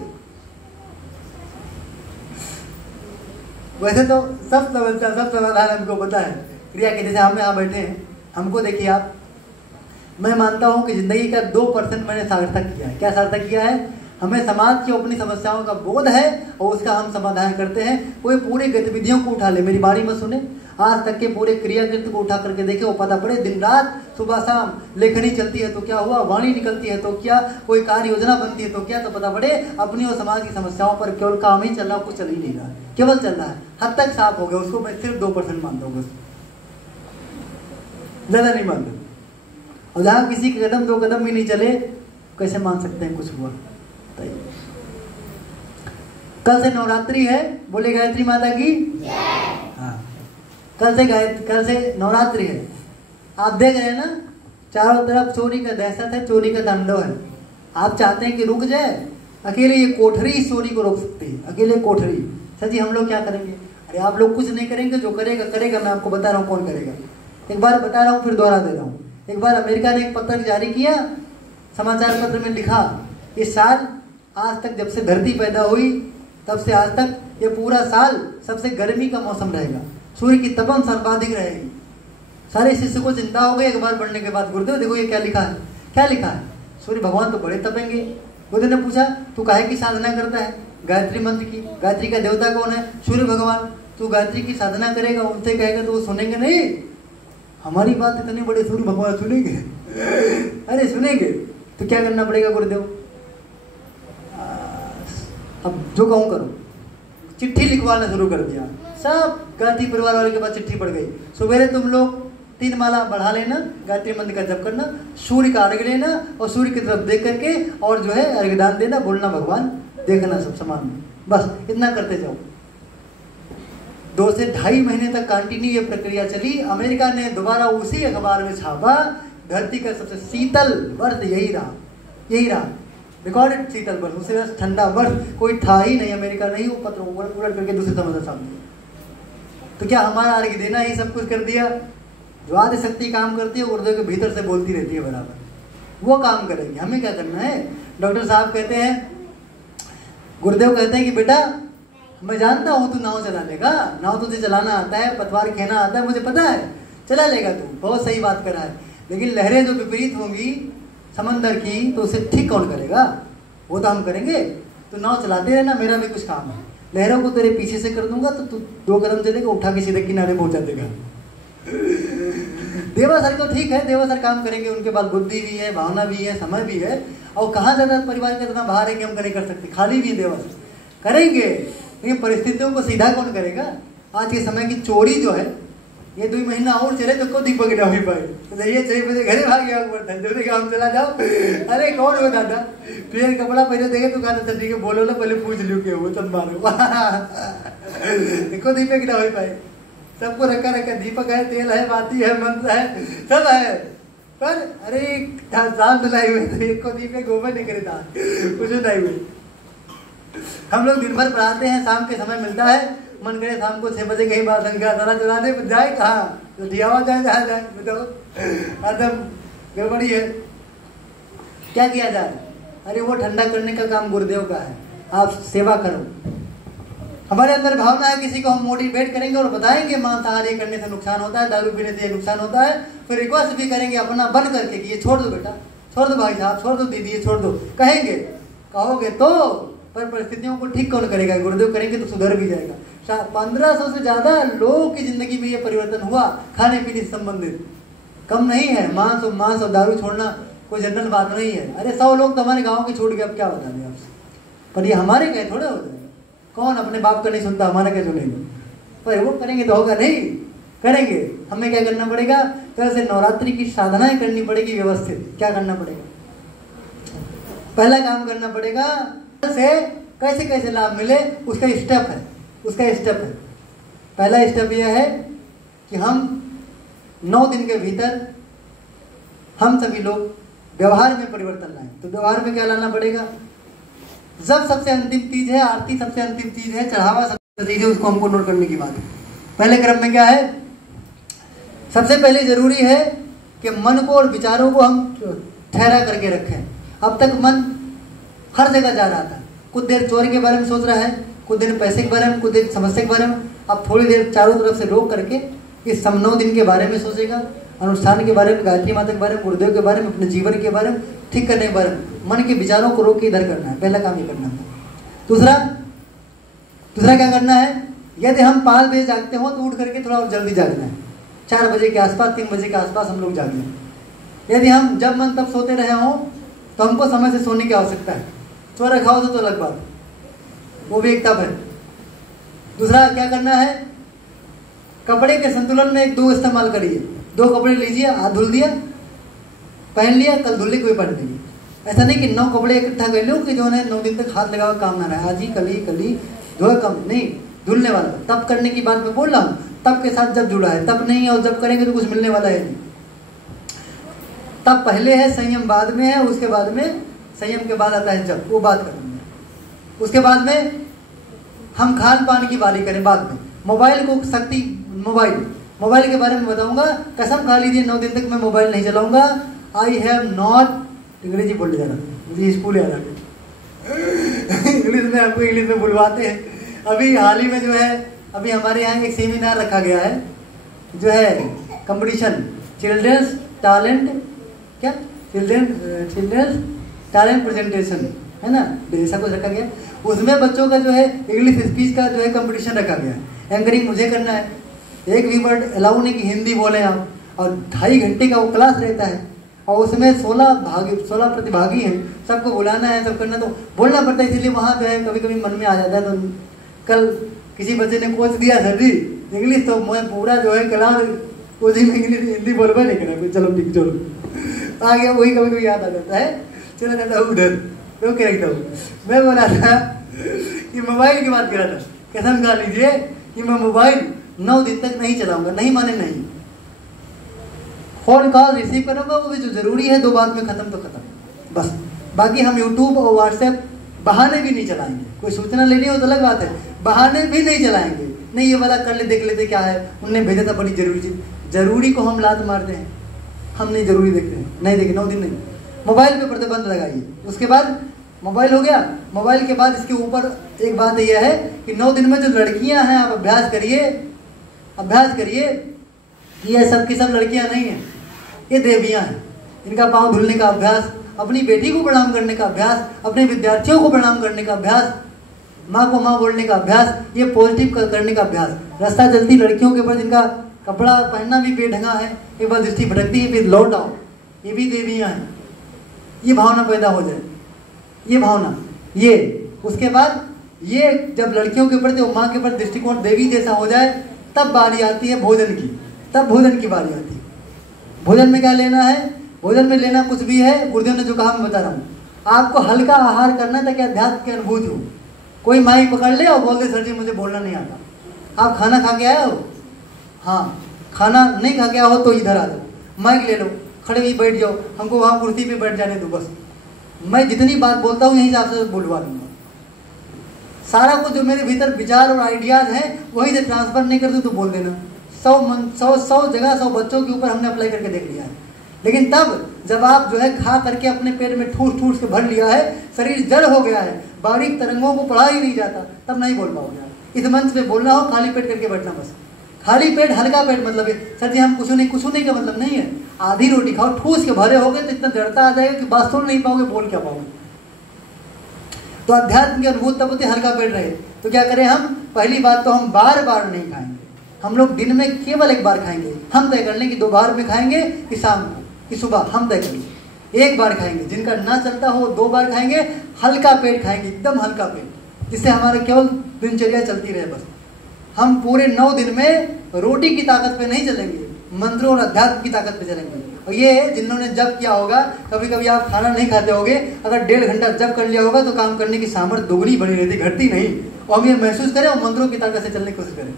वैसे तो सब समस्या, सब समाधान हमको पता है क्रिया के। जैसे हम यहाँ बैठे हैं, हमको देखिए आप, मैं मानता हूँ कि जिंदगी का 2% मैंने सार्थक किया है। क्या सार्थक किया है? हमें समाज की अपनी समस्याओं का बोध है और उसका हम समाधान करते हैं। कोई पूरी गतिविधियों को उठा ले, मेरी बारी में सुने, आज तक के पूरे क्रियाकृत को उठा करके देखे, वो पता पड़े। दिन रात सुबह शाम लेखनी चलती है तो क्या हुआ, वाणी निकलती है तो क्या, कोई कार्य योजना बनती है तो क्या, तो पता पड़े अपनी और समाज की समस्याओं पर केवल काम ही चल रहा, कुछ चल ही नहीं रहा, केवल चल रहा है। हद तक साफ हो गया, उसको मैं सिर्फ 2% मानता हूँ, बस ज्यादा नहीं मानता। और जहाँ किसी के कदम 2 कदम भी नहीं चले, कैसे मान सकते हैं कुछ हुआ? कल से नवरात्रि है, बोले गायत्री माता की। हाँ, कल से नवरात्रि है। आप देख रहे हैं ना, चारों तरफ चोरी का दहशत है, चोरी का तांडव है। आप चाहते हैं कि रुक जाए, अकेले ये कोठरी इस चोरी को रोक सकती है, अकेले कोठरी। सर जी हम लोग क्या करेंगे? अरे आप लोग कुछ नहीं करेंगे, जो करेगा करेगा, मैं आपको बता रहा हूँ कौन करेगा। एक बार बता रहा हूँ, फिर दोहरा दे रहा हूँ। एक बार अमेरिका ने एक पत्र जारी किया, समाचार पत्र में लिखा, इस साल आज तक जब से धरती पैदा हुई तब से आज तक ये पूरा साल सबसे गर्मी का मौसम रहेगा, सूर्य की तपन सर्वाधिक रहेगी। सारे शिष्य को चिंता हो गई। एक बार पढ़ने के बाद, गुरुदेव देखो ये क्या लिखा है। क्या लिखा है? सूर्य भगवान तो बड़े तपेंगे। गुरुदेव ने पूछा तू काहे की साधना करता है? गायत्री मंत्र की। गायत्री का देवता कौन है? सूर्य भगवान। तू गायत्री की साधना करेगा, उनसे कहेगा तो वो सुनेंगे नहीं। हमारी बात इतने बड़े सूर्य भगवान सुनेंगे? अरे सुनेंगे तो क्या करना पड़ेगा गुरुदेव? अब जो कहूँ करो। चिट्ठी लिखवाना शुरू कर दिया, सब गायत्री परिवार वाले के पास चिट्ठी पड़ गई। सवेरे तुम लोग 3 माला बढ़ा लेना, गायत्री मंत्र का जप करना, सूर्य का अर्घ्य लेना और सूर्य की तरफ देख करके और जो है अर्घ्यदान देना, बोलना भगवान देखना सब समान। बस इतना करते जाओ। 2 से 2.5 महीने तक कंटिन्यू ये प्रक्रिया चली। अमेरिका ने दोबारा उसी अखबार में छापा, धरती का सबसे शीतल वर्ष यही रहा, रिकॉर्डेड शीतल वर्ष। उससे ठंडा वर्ष कोई था ही नहीं, अमेरिका नहीं। वो पत्र उलट करके दूसरे समुद्र सामने। तो क्या हमारा अर्घ्य देना ही सब कुछ कर दिया? जो आदि शक्ति काम करती है, गुरुदेव के भीतर से बोलती रहती है बराबर, वो काम करेंगे। हमें क्या करना है? डॉक्टर साहब कहते हैं, गुरुदेव कहते हैं कि बेटा मैं जानता हूँ तू नाव चला लेगा, नाव तुझे चलाना आता है, पतवार खेना आता है, मुझे पता है, चला लेगा तू, बहुत सही बात कर रहा है। लेकिन लहरें जो विपरीत होंगी समंदर की, तो उसे ठीक कौन करेगा? वो तो हम करेंगे। तो नाव चलाते रहना, मेरा भी कुछ काम है। लहरों को तेरे पीछे से कर दूंगा तो तू 2 कदम चलेगा, उठा के सीधे किनारे पहुंचा देगा। देवा सर तो ठीक है, देवा सर काम करेंगे, उनके पास बुद्धि भी है, भावना भी है, समय भी है। और कहाँ ज्यादा परिवार का इतना भार है कि हम नहीं कर सकते, खाली भी है देवा सर, करेंगे। लेकिन परिस्थितियों को सीधा कौन करेगा? आज के समय की चोरी जो है, ये 2 महीना और चले तो कोई दीपक ना हो पाए। तो ये 6 बजे घरे भाग गया, धंधे काम चला जाओ। अरे कौन हो दादा, फिर कपड़ा पहले देखे तो कहता चल ठीक है, बोलो ना, पहले पूछ लू के वो तब मारो। देखो दीपक ना हो पाए, सबको रखा दीपक है, तेल है, बाती है, मंत्र है, सब है, पर अरे दान लाई हुए एक को दीपक गोबर नहीं करे, कुछ नहीं हुए। हम लोग दिन भर पढ़ाते हैं, शाम के समय मिलता है, मन करे शाम को 6 बजे कहीं बात संख्या तारा चलाने जाए, कहाँ तो दियावा जाए, जहाँ जाए बताओ। एकदम गड़बड़ी है। क्या किया जाए? अरे वो ठंडा करने का काम गुरुदेव का है, आप सेवा करो। हमारे अंदर भावना है, किसी को हम मोटिवेट करेंगे और बताएंगे मांसाहारी करने से नुकसान होता है, दारू पीने से नुकसान होता है, फिर रिक्वेस्ट भी करेंगे अपना बन करके कि ये छोड़ दो बेटा, छोड़ दो भाई साहब, छोड़ दो दीदी, ये छोड़ दो, कहेंगे, कहोगे तो, पर परिस्थितियों को ठीक कौन करेगा? गुरुदेव करेंगे तो सुधर भी जाएगा। 1500 से ज्यादा लोगों की जिंदगी में ये परिवर्तन हुआ खाने पीने से संबंधित, कम नहीं है। मांस और दारू छोड़ना कोई जनरल बात नहीं है। अरे 100 लोग तो हमारे गांव के छूट गए, अब क्या बता दें आपसे। पर ये हमारे कहे थोड़े हो जाएगा। कौन अपने बाप का नहीं सुनता, हमारा क्या सुनेंगे? पर वो करेंगे तो होगा नहीं, करेंगे। हमें क्या करना पड़ेगा? कैसे नवरात्रि की साधनाएं करनी पड़ेगी व्यवस्थित। क्या करना पड़ेगा? पहला काम करना पड़ेगा से कैसे कैसे लाभ मिले, उसका स्टेप है, उसका स्टेप है। पहला स्टेप यह है कि हम 9 दिन के भीतर हम सभी लोग व्यवहार में परिवर्तन लाएं। तो व्यवहार में क्या लाना पड़ेगा? जब सबसे अंतिम चीज है आरती, सबसे अंतिम चीज है चढ़ावा, सबसे चीज है उसको हमको नोट करने की बात है। पहले क्रम में क्या है? सबसे पहले जरूरी है कि मन को और विचारों को हम ठहरा करके रखें। अब तक मन हर जगह जा रहा था, कुछ देर चोरी के बारे में सोच रहा है, कुछ देर पैसे के बारे में, कुछ देर समस्या के बारे में। अब थोड़ी देर चारों तरफ से रोक करके इस 9 दिन के बारे में सोचेगा, अनुष्ठान के बारे में, गायत्री माता के बारे में, गुरुदेव के बारे में, अपने जीवन के बारे में, ठीक करने के बारे में। मन के विचारों को रोक के इधर करना है, पहला काम ये करना है। दूसरा क्या करना है? यदि हम 5 बजे जागते हो तो उठ करके थोड़ा और जल्दी जागना है। 4 बजे के आसपास, 3 बजे के आसपास हम लोग जागें। यदि हम जब मन तब सोते रहे हों तो हमको समय से सोने की आवश्यकता है। सो रखा हो तो अलग बात, वो भी एक तब है। दूसरा क्या करना है? कपड़े के संतुलन में 1-2 इस्तेमाल करिए। 2 कपड़े लीजिए, हाथ धुल दिया, पहन लिया, कल धुलने कोई पड़ नहीं। ऐसा नहीं कि 9 कपड़े इकट्ठा कर लो कि जो है 9 दिन तक हाथ लगा हुआ काम ना रहे, आज ही कल ही धोए कम नहीं, धुलने वाला। तब करने की बात मैं बोल रहा हूँ, तब के साथ जब जुड़ा है, तब नहीं है। और जब करेंगे तो कुछ मिलने वाला है नहीं। तब पहले है, संयम बाद में है, उसके बाद में संयम के बाद आता है जब, वो बात करेंगे। उसके बाद में हम खान पान की बारी करें बाद में। मोबाइल को शक्ति, मोबाइल के बारे में बताऊंगा। कसम खा लीजिए 9 दिन तक मैं मोबाइल नहीं चलाऊंगा। आई हैव नॉट, अंग्रेजी बोलने जा रहा, मुझे स्कूल याद आ गया। इंग्लिश में आपको इंग्लिश में बुलवाते हैं। अभी हाल ही में जो है, अभी हमारे यहाँ एक सेमिनार रखा गया है, जो है कंपटीशन, चिल्ड्रंस टैलेंट, क्या चिल्ड्रंस टैलेंट प्रेजेंटेशन है ना, ऐसा कुछ रखा गया। उसमें बच्चों का जो है इंग्लिश स्पीच का जो है कंपटीशन रखा गया है। एंकरिंग मुझे करना है, एक भी वर्ड अलाउ नहीं कि हिंदी बोले आप, और 2.5 घंटे का वो क्लास रहता है, और उसमें 16 प्रतिभागी हैं, सबको बुलाना है, सब करना, तो बोलना पड़ता है। इसलिए वहाँ जो है कभी कभी मन में आ जाता है। तो कल किसी बच्चे ने कोच दिया सर जी इंग्लिश, तो मैं पूरा जो है क्लास कोचिंग में इंग्लिश हिंदी बोलबा नहीं करा। चलो ठीक, चलो आ गया, वही कभी कभी याद आ जाता है। चलो रहता हूँ उधर, तो क्या रखता हूँ मैं, बोला था कि मोबाइल की बात कर रहा था। कसम खा लीजिए कि मैं मोबाइल 9 दिन तक नहीं चलाऊंगा, नहीं माने नहीं। फोन कॉल रिसीव करूंगा, वो भी जो जरूरी है, 2 बात में खत्म तो खत्म बस। बाकी हम यूट्यूब और व्हाट्सएप बहाने भी नहीं चलाएंगे। कोई सूचना लेनी हो तो अलग बात है, बहाने भी नहीं चलाएंगे। नहीं ये वाला कर ले, देख लेते क्या है, उनने भेजा था बड़ी जरूरी चीज। जरूरी को हम लात मारते हैं, हम नहीं जरूरी देखते हैं। नहीं देखे 9 दिन नहीं। मोबाइल पे प्रतिबंध लगाइए। उसके बाद मोबाइल हो गया। मोबाइल के बाद इसके ऊपर एक बात यह है कि 9 दिन में जो लड़कियां हैं, आप अभ्यास करिए कि ये सब की सब लड़कियां नहीं हैं, ये देवियां हैं। इनका पांव धुलने का अभ्यास, अपनी बेटी को प्रणाम करने का अभ्यास, अपने विद्यार्थियों को प्रणाम करने का अभ्यास, माँ को माँ बोलने का अभ्यास, ये पॉजिटिव करने का अभ्यास। रास्ता चलती लड़कियों के ऊपर जिनका कपड़ा पहनना भी बेढंगा है, एक बार दृष्टि भटकती है, फिर लौट आओ, ये भी देवियां हैं। ये भावना पैदा हो जाए, ये भावना, ये उसके बाद ये जब लड़कियों के प्रति माँ के प्रति दृष्टिकोण देवी जैसा हो जाए, तब बारी आती है भोजन की। तब भोजन की बारी आती है। भोजन में क्या लेना है? भोजन में लेना कुछ भी है, गुरुदेव ने जो कहा मैं बता रहा हूँ। आपको हल्का आहार करना ताकि अध्यात्म की अनुभूति हो। कोई माइक पकड़ ले और बोल दे सर जी मुझे बोलना नहीं आता। आप खाना खा के आए हो? हाँ। खाना नहीं खा के आए हो तो इधर आ जाओ, माइक ले लो, खड़े भी बैठ जाओ, हमको वहाँ कुर्सी पे बैठ जाने दो बस। मैं जितनी बात बोलता हूँ यही से आपसे बोलवा दूंगा। सारा कुछ जो मेरे भीतर विचार और आइडियाज हैं वही से ट्रांसफर नहीं कर दूँ तो बोल देना। 100 जगह 100 बच्चों के ऊपर हमने अप्लाई करके देख लिया है। लेकिन तब जब आप जो है खा करके अपने पेट में ठूस ठूस के भर लिया है, शरीर जड़ हो गया है, बारीक तरंगों को पढ़ा ही नहीं जाता, तब नहीं बोल पाओगे आप। इस मंच पे बोलना हो खाली पेट करके बैठना, बस खाली पेट हल्का पेट मतलब है सर जी हम कुछ नहीं का मतलब नहीं है। आधी रोटी खाओ, ठूस के भरे हो गए तो इतना जड़ता आ जाएगा कि बात सुन नहीं पाओगे, बोल क्या पाओगे। तो अध्यात्म की अनुभूत तब होती हल्का पेट रहे। तो क्या करें हम, पहली बात तो हम बार बार नहीं खाएंगे, हम लोग दिन में केवल एक बार खाएंगे। हम तय कर लें कि 2 बार में खाएंगे कि शाम को कि सुबह, हम तय करेंगे 1 बार खाएंगे। जिनका ना चलता हो 2 बार खाएंगे, हल्का पेट खाएंगे, एकदम हल्का पेट, जिससे हमारे केवल दिनचर्या चलती रहे। बस हम पूरे 9 दिन में रोटी की ताकत पे नहीं चलेंगे, मंत्रों और अध्यात्म की ताकत पे चलेंगे। और ये जिन्होंने जप किया होगा, कभी कभी आप खाना नहीं खाते होगे, अगर 1.5 घंटा जप कर लिया होगा तो काम करने की सामर्थ्य दोगुनी बनी रहती, घटती नहीं। और हम ये महसूस करें और मंत्रों की ताकत से चलने की कोशिश करें,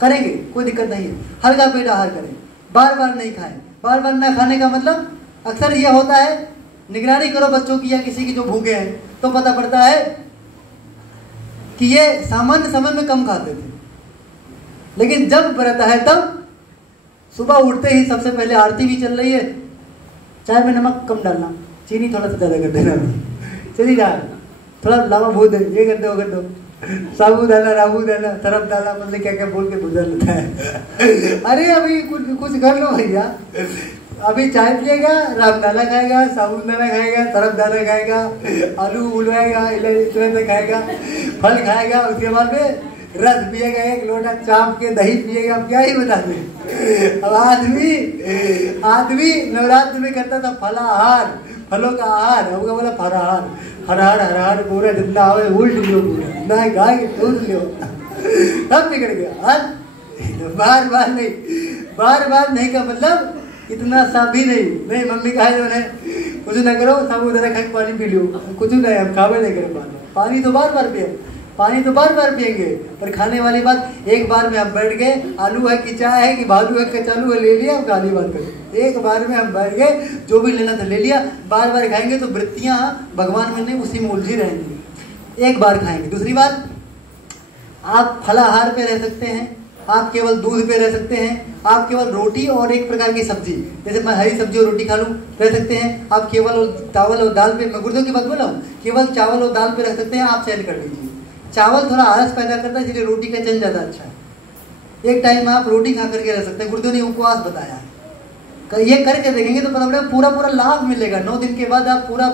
करेंगे कोई दिक्कत नहीं है। हल्का पेट आहार करें, बार बार नहीं खाएं। बार बार ना खाने का मतलब अक्सर यह होता है, निगरानी करो बच्चों की या किसी की जो भूखे हैं, तो पता पड़ता है कि ये सामान्य समय में कम खाते थे, लेकिन जब रहता है तब सुबह उठते ही सबसे पहले आरती भी चल रही है, चाय में नमक कम डालना, चीनी थोड़ा सा ज्यादा कर देना, चली जा थोड़ा लावा भून दे, ये कर दो वो कर दो, साबूदाना राबूदाना सरफ दाना, मतलब क्या क्या बोल के गुजर लेता है। अरे अभी कुछ कर लो भैया, अभी चाय पिएगा, रामदाना खाएगा, साबूदाना खाएगा, सरफ दाना खाएगा, आलू उलवाएगा, इलायची खाएगा, फल खाएगा, उसके बाद में रस पिएगा, 1 लोटा चाप के दही पिएगा, क्या ही बता दें। अब आदमी नवरात्र में करता था फलाहार, फलों का आहार, होगा बोला फराहार, हरार हरार पूरा जितना आवे उल्ट लियो, पूरा ना गाय दूध लियो, सब बिगड़ गया। बार बार नहीं का मतलब इतना सा भी नहीं मम्मी कहा जो है कुछ ना करो, साबूदाना खा के पानी पी लियो, कुछ नहीं, हम खावे नहीं करें, पानी तो बार बार पिए, पानी तो बार बार पिएंगे। पर खाने वाली बात, एक बार में हम बैठ गए, आलू है कि चाय है कि भालू है कि चालू है, ले लिया, हम खाली बात करें। एक बार में हम बैठ गए, जो भी लेना था ले लिया, बार बार खाएंगे तो वृत्तियां भगवान में नहीं उसी में उलझी रहेंगी। 1 बार खाएंगे। दूसरी बात, आप फलाहार पे रह सकते हैं, आप केवल दूध पे रह सकते हैं, आप केवल रोटी और एक प्रकार की सब्जी, जैसे मैं हरी सब्जी और रोटी खा लूँ, रह सकते हैं। आप केवल चावल और दाल पे, मैं गुर्दों की बात बोल रहा हूँ, केवल चावल और दाल पे रह सकते हैं, आप चयन कर लीजिए। चावल थोड़ा आलस पैदा करता है, इसलिए रोटी का चयन ज्यादा अच्छा है। एक टाइम में आप रोटी खा करके रह सकते हैं, गुर्दों ने उपवास बताया, ये करके देखेंगे तो पता पड़ेगा पूरा लाभ मिलेगा। 9 दिन के बाद आप पूरा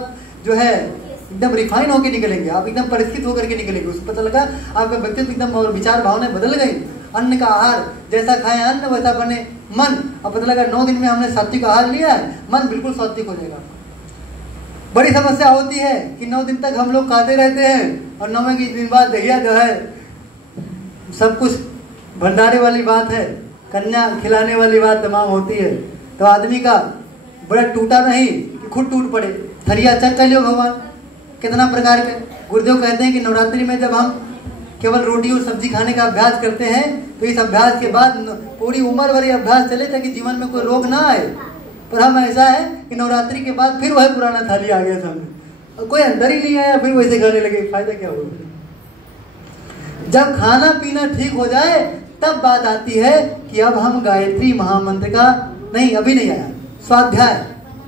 जो है एकदम रिफाइन होकर निकलेंगे, आप एकदम परिष्कृत होकर के निकलेंगे। उसको पता लगा आपका व्यक्तित्व एकदम और विचार भावनाएं बदल गई। अन्न का आहार, जैसा खाएं अन्न वैसा बने मन। अब पता लगा 9 दिन में हमने सात्विक आहार लिया है, मन बिल्कुल सात्विक हो जाएगा। बड़ी समस्या होती है कि 9 दिन तक हम लोग खाते रहते हैं और 9वें के दिन बाद दहिया जो है सब कुछ भंडारे वाली बात है, कन्या खिलाने वाली बात तमाम होती है। तो आदमी का बड़ा टूटा नहीं कि खुद टूट पड़े। थरिया चेक कर लियो भगवान कितना प्रकार के। गुरुदेव कहते हैं कि नवरात्रि में जब हम केवल रोटी और सब्जी खाने का अभ्यास करते हैं तो इस अभ्यास के बाद पूरी उम्र भर अभ्यास चले ताकि जीवन में कोई रोग ना आए। पर हम ऐसा है कि नवरात्रि के बाद फिर वही पुराना थाली आ गया सामने, कोई अंदर ही नहीं आया, फिर वैसे खाने लगे, फायदा क्या होगा। जब खाना पीना ठीक हो जाए तब बात आती है कि अब हम गायत्री महामंत्र का नहीं, अभी नहीं आया स्वाध्याय,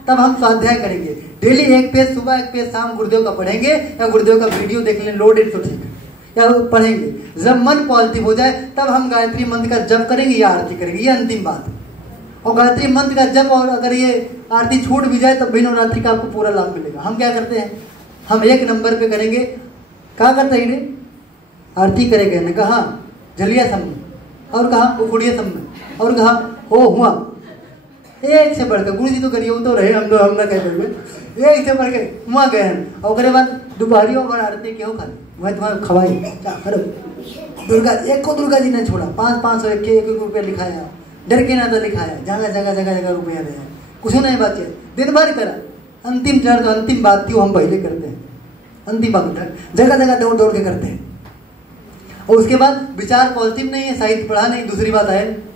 तब हम स्वाध्याय करेंगे। डेली 1 पेज सुबह 1 पेज शाम गुरुदेव का पढ़ेंगे, या गुरुदेव का वीडियो देख लें लोडेड तो ठीक है, या पढ़ेंगे। जब मन पॉजिटिव हो जाए तब हम गायत्री मंत्र का जप करेंगे या आरती करेंगे, ये अंतिम बात है। और गायत्री मंत्र का जप और अगर ये आरती छूट भी जाए तब भी नवरात्रि का आपको पूरा लाभ मिलेगा। हम क्या करते हैं, हम 1 नंबर पे करेंगे, क्या करते हैं, आरती करेंगे न कहा जलिया सम में, और कहा उखुड़िया सम में, और कहा हो हुआ, एक से बढ़कर गुरु जी तो करिए तो रहे, हम ना कह देंगे, एक से बढ़ के हुआ गए हैं। और उसके बाद दोपहरी और आरती क्यों खाते, मैं तुम्हारा खवाई करो दुर्गा, एक को दुर्गा जी ने छोड़ा, 500 1 रुपया लिखाया, डर के नाता लिखाया, जगह रुपया दिया, कुछ नहीं बचे, दिन भर करा। अंतिम चरण तो अंतिम बात थी, हम पहले करते हैं, अंतिम बात जगह दौड़ के करते हैं। और उसके बाद विचार पॉजिटिव नहीं है, साहित्य पढ़ा नहीं। दूसरी बात है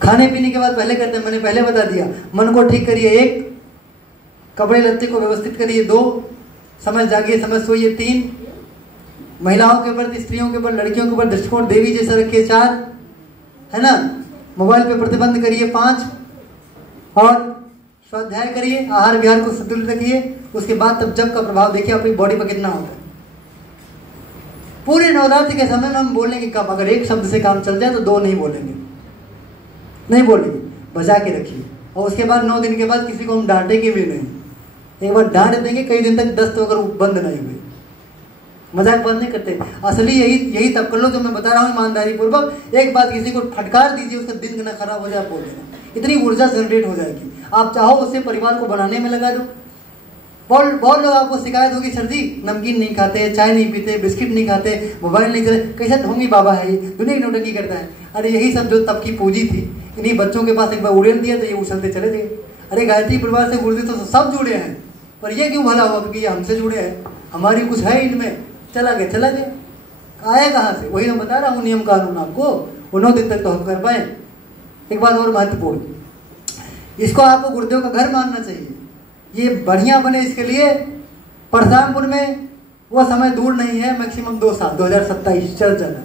खाने पीने के बाद पहले करते हैं, मैंने पहले बता दिया, मन को ठीक करिए 1, कपड़े लत्ते को व्यवस्थित करिए 2, समझ जागिए समझ सोइए 3, महिलाओं के प्रति, स्त्रियों के ऊपर, लड़कियों के ऊपर दृष्टिकोण देवी जैसा रखिए 4, है ना, मोबाइल पे प्रतिबंध करिए 5, और स्वाध्याय करिए, आहार विहार को संतुलित रखिए। उसके बाद तब जप का प्रभाव देखिए अपनी बॉडी पर कितना होता है। पूरे नवरात्रि के समय में हम बोलेंगे कब, अगर एक शब्द से काम चल जाए तो 2 नहीं बोलेंगे, नहीं बोलेंगे, बचा के रखिए। और उसके बाद 9 दिन के बाद किसी को हम डांटेंगे भी नहीं। एक बार डांट देंगे, कई दिन तक दस्त अगर बंद नहीं हुए, मजाक बंद नहीं करते। असली यही तब कर लो जो मैं बता रहा हूँ ईमानदारी पूर्वक। एक बात किसी को फटकार दीजिए, उसका दिन ना खराब हो जाए, बोल देना, इतनी ऊर्जा जनरेट हो जाएगी। आप चाहो उससे परिवार को बनाने में लगा दो। बहुत लोग आपको शिकायत होगी, सर जी नमकीन नहीं खाते, चाय नहीं पीते, बिस्किट नहीं खाते, मोबाइल नहीं चले, कैसे ढोंगी बाबा है, दुनिया की नौटंकी करता है। अरे यही सब जो तब की पूंजी थी, इन्हीं बच्चों के पास एक बार उड़ेल दिया तो ये उछलते चले गए। अरे गायत्री परिवार से गुरुदेव तो सब जुड़े हैं, पर ये क्यों भला हुआ, क्योंकि ये हमसे जुड़े हैं, हमारी कुछ है इनमें, चला गया। आए कहाँ से, वही मैं बता रहा हूँ नियम कानून आपको। वो 9 दिन तक तो हम कर पाए। एक बात और महत्वपूर्ण, इसको आपको गुरुदेव का घर मानना चाहिए। ये बढ़िया बने इसके लिए परशुरामपुर में वो समय दूर नहीं है, मैक्सिमम 2 साल 2027 चल जाना।